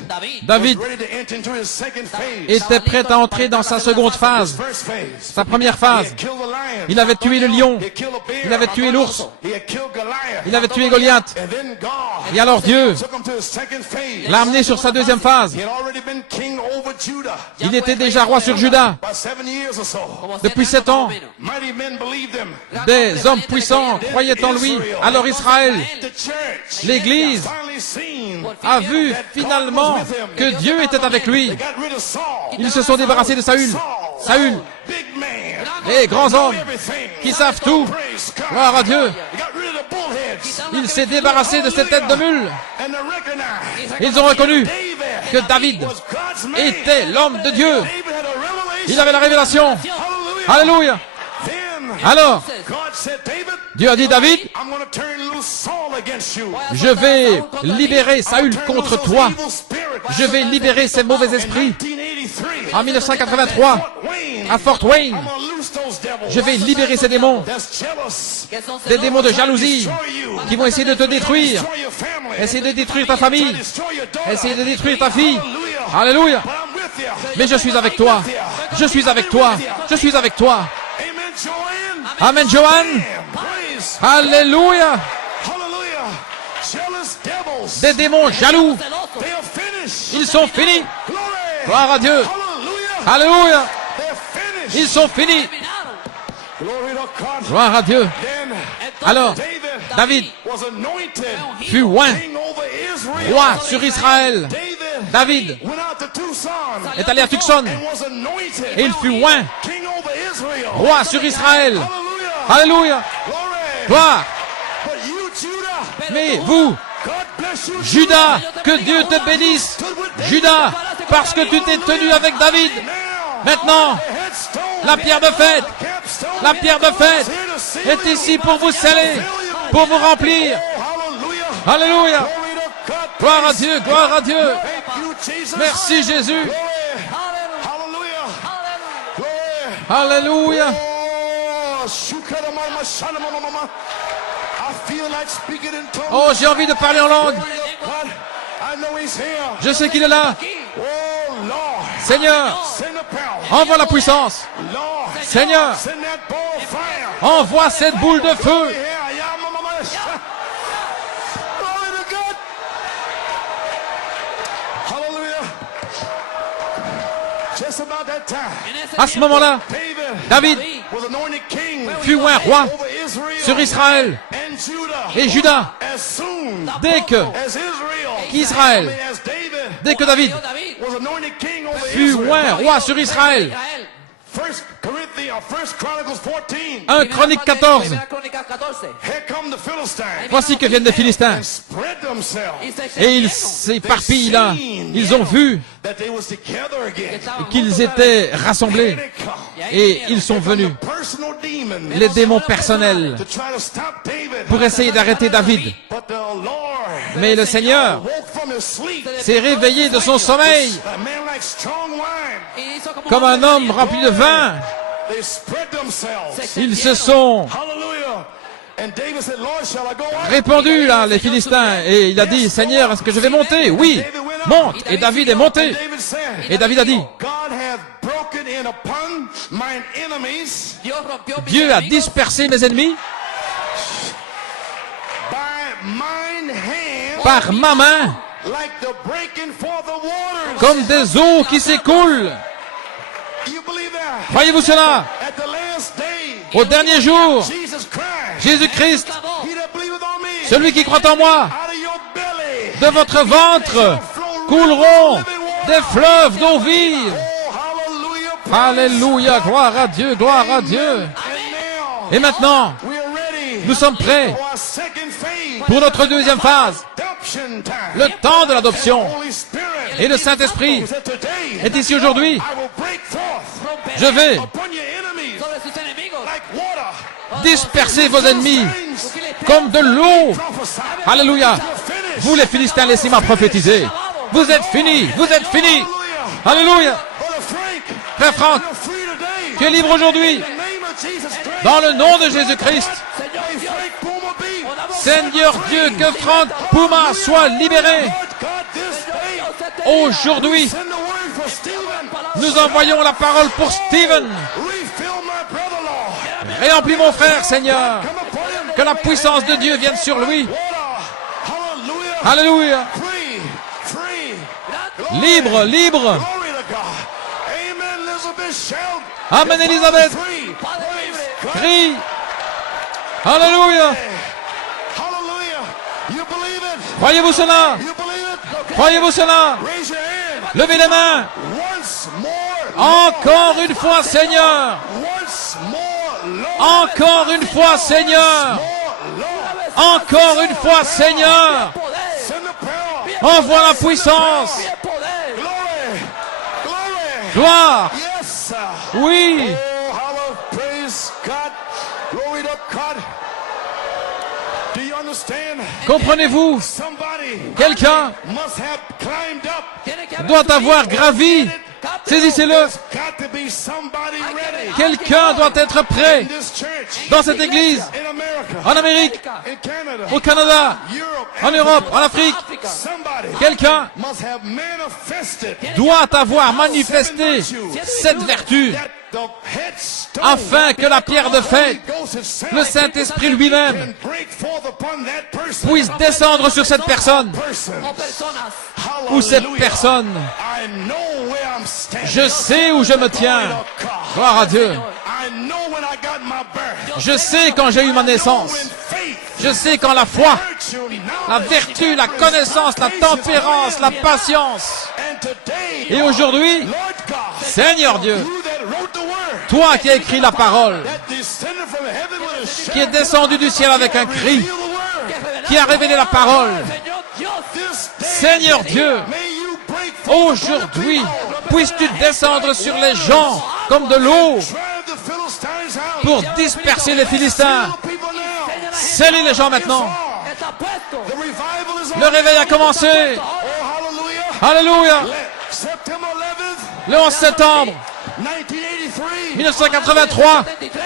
David David Was ready to enter into his second phase. était prêt à entrer dans sa seconde phase, First phase. sa première He phase. had killed the lion. Il avait tué le lion, He had killed a bear. il avait tué l'ours, He had killed Goliath. il avait tué Goliath. And then God Et alors Dieu took him to his second phase. l'a amené sur sa deuxième phase. He had already been king over Judah. Il était déjà roi sur Juda About 7 years or so. depuis 7 ans. Mighty men believed him. Des hommes puissants croyaient en lui. Alors Israël, The church l'Église, finally seen a vu finalement que Dieu était avec lui. they got rid of Saul. Ils se sont débarrassés de Saül. Saül, Big man. les grands hommes Everything. qui savent tout. Praise God. Gloire à Dieu. They got rid of the bullheads. Il s'est débarrassé de cette tête de mule. And they recognized Ils ont reconnu David que David was God's man. était l'homme de Dieu. David had a revelation. Il avait la révélation. Hallelujah. Alléluia. Then Alors, God said, David, Dieu a dit, David, I'm going to turn loose Saul against you. je vais libérer Saül Turn contre loose those toi. evil spirits. Je vais libérer ces mauvais esprits. 1983, En 1983, Wayne, à Fort Wayne, I'm gonna loose those devils. je vais libérer ces démons, That's jealous. des démons de jalousie, qui vont essayer de te détruire, Destroy your family. essayer de détruire ta famille, Destroy your daughter. essayer de détruire ta fille. Hallelujah. Alléluia. But I'm with you. Mais je suis avec toi. Je suis avec toi. Je suis avec toi. Amen, Joanne. Amen, Joanne. Damn, praise. Alléluia. Hallelujah. Jealous devils. Des démons jaloux, They are finished. ils sont finis. Glory. Gloire à Dieu. Hallelujah. Alléluia. They're finished. Ils sont finis. Glory to God. Gloire à Dieu. Then Alors, David was anointed fut oint king over Israel. roi sur Israël. David David went out to Tucson est allé à Tucson and was anointed et il fut oint king over Israel. roi sur Israël. Hallelujah. Alléluia. Glory. Gloire. But you, Judah, Mais vous, God bless you, Judas, que Dieu te bénisse. Judas, parce que tu t'es tenu avec David. Maintenant, la pierre de fête, la pierre de fête est ici pour vous sceller, pour vous remplir. Alléluia. Gloire à Dieu, gloire à Dieu. Merci Jésus. Alléluia. Oh, j'ai envie de parler en langue. Je sais qu'il est là. Seigneur, envoie la puissance. Seigneur, envoie cette boule de feu. À ce moment-là, David fut oint roi sur Israël et Juda. Dès que David fut oint roi sur Israël, 1 Chronique 14, voici que viennent les Philistins. Et ils s'éparpillent là. Ils ont vu qu'ils étaient rassemblés. Et ils sont venus, les démons personnels, pour essayer d'arrêter David. Mais le Seigneur s'est réveillé de son sommeil comme un homme rempli de vin. Ils se sont répandus là, les Philistins, et il a dit, Seigneur, est-ce que je vais monter? Oui, monte. Et David est monté. Et David a dit, Dieu a dispersé mes ennemis par ma main, comme des eaux qui s'écoulent. Croyez-vous cela? Au dernier jour, Jésus-Christ, celui qui croit en moi, de votre ventre couleront des fleuves d'eau vive. Alléluia, gloire à Dieu, gloire à Dieu. Et maintenant, we are ready nous sommes prêts for our second phase. pour notre deuxième phase, Adoption time. le temps de l'adoption. Holy Spirit Et le Saint-Esprit is that today est ici aujourd'hui. I will break forth Je vais upon your enemies sobre sus enemigos. like water. disperser vos ennemis Saints, comme de l'eau. prophesy. Alléluia. Vous les Philistins, laissez-moi prophétiser. Vous êtes finis, vous êtes finis. Alléluia. Brother Frank, Frère Franck, you're free today. tu es libre aujourd'hui. In the name of Jesus Christ. Dans le nom de Jésus-Christ. Hey, Frank Boomer B. Seigneur Dieu, que Franck Pouma soit libéré. Lord God, this day, Aujourd'hui, send the word for Stephen. nous envoyons la parole pour Stephen. Refill my brother, Lord. Réemplis mon frère, Seigneur. Come upon him. Que la puissance de Dieu vienne sur lui. Water. Hallelujah. Alléluia. Free. Free. Libre, libre. Glory to God. Amen, Elizabeth. Shout. Amen, Élisabeth. Free. Praise God. Crie. Alléluia. Hallelujah. You believe it? Croyez-vous cela? You believe it? Croyez-vous cela? Raise your hand. Levez les mains. Once more. Lord. Encore une fois, Seigneur. Once more, Lord. Encore une fois, Seigneur. More, Lord. Encore une fois, Seigneur. Send the power. Envoie la puissance. Glory. Glory. Gloire. Yes, sir. Oui. Oh, hallelujah. Praise God. Glory to God. Do you understand? Comprenez-vous? Somebody Quelqu'un must have climbed up. doit avoir gravi. Saisissez-le. There's got to be somebody ready Quelqu'un doit être prêt in this church, dans cette église, in America, en Amérique, in Canada, au Canada, Europe, en Europe, en Afrique. somebody Quelqu'un must have manifested doit avoir manifesté cette vertu that the headstone afin que la pierre de fête, Ghost le Saint-Esprit lui-même, can break forth upon that person. puisse descendre sur cette personne Person. O personas. ou cette Hallelujah. personne. I know where I'm standing. Je sais où je me tiens. Gloire à Dieu. I know when I got my birth. Je sais quand j'ai eu ma naissance. When faith, Je sais quand la foi, virtue, la knowledge, vertu, la connaissance, la tempérance, la patience. and today, Et aujourd'hui, Lord God, Seigneur Dieu, you that wrote the word, toi qui as écrit la parole, that descended from heaven with a shout, qui est descendu du ciel avec un cri, reveal the word. qui a révélé la parole, Señor Dios. This day, Seigneur Dieu, may you break forth aujourd'hui, puisses-tu descendre sur les gens comme de l'eau drive the Philistines out. pour disperser les Philistins. Tell people now. Scellez les gens maintenant. Está puesto. The revival is on. Le réveil a commencé. Oh, hallelujah. Alléluia. September 11th, Le 11 septembre 1983. 1983,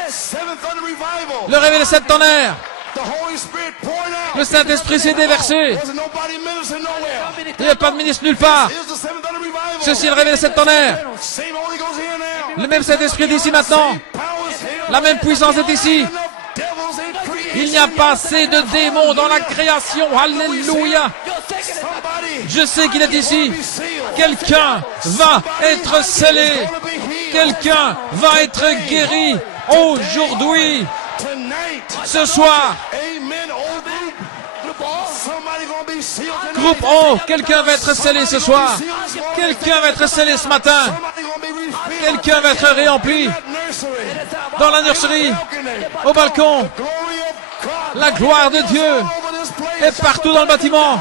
7th on revival. le réveil septennaire, The Holy Spirit poured out. le Saint-Esprit s'est déversé. Wasn't nobody ministering nowhere. Il n'y a pas de ministre nulle part. Here's the 7th on revival. Ceci est le réveil septennaire. Same Holy Ghost here now. Le même Saint-Esprit est ici maintenant. Powers here. La même puissance est ici. Enough devils in creation. Il n'y a pas assez de démons dans la création. Alléluia. Somebody Je sais qu'il est ici. be sealed. Quelqu'un va être scellé. Gonna be healed. Quelqu'un va être guéri aujourd'hui, Tonight. ce soir. Amen. Old group. Somebody gonna be sealed tonight. Groupe O, quelqu'un va être scellé ce soir. Quelqu'un va être scellé ce matin. Somebody gonna be refilled. Quelqu'un va être réempli That nursery. dans la nurserie, Balcony. au balcon. Glory of God. La gloire de Dieu All over this place. est partout dans le bâtiment.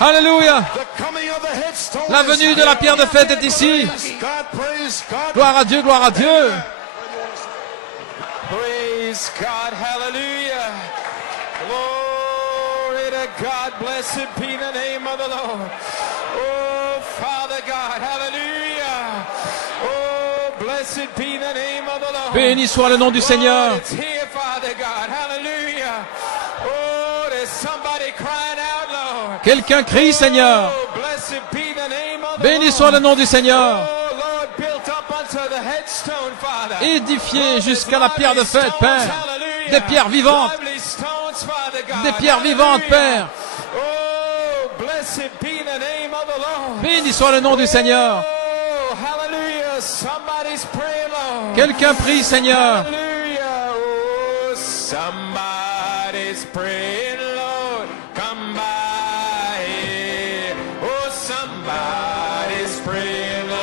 Hallelujah. Alléluia. The coming of the headstone La is venue de la pierre de fête est ici. Praise God, praise God. Gloire à Dieu, gloire à Dieu. Praise God, hallelujah. Glory to God, blessed be the name of the Lord. Oh, Father God, hallelujah. Oh, blessed be the name of the Lord. Béni soit le nom du Seigneur. Lord, it's here, Father God, hallelujah. Oh, there's somebody crying out, Lord. Quelqu'un crie, Seigneur. Oh, blessed be the name of the Béni Lord. soit le nom du Seigneur. Oh, Lord, built up unto the headstone, Father. Édifié jusqu'à la pierre de fête, Père. Des pierres vivantes. Des pierres vivantes, Père. Oh, blessed be the name of the Lord. Béni soit le nom du Seigneur. Oh, hallelujah. Somebody's praying, Lord. Quelqu'un prie, Seigneur. Hallelujah. Oh, somebody's praying, Lord. Come by here. Oh, somebody's praying, Lord.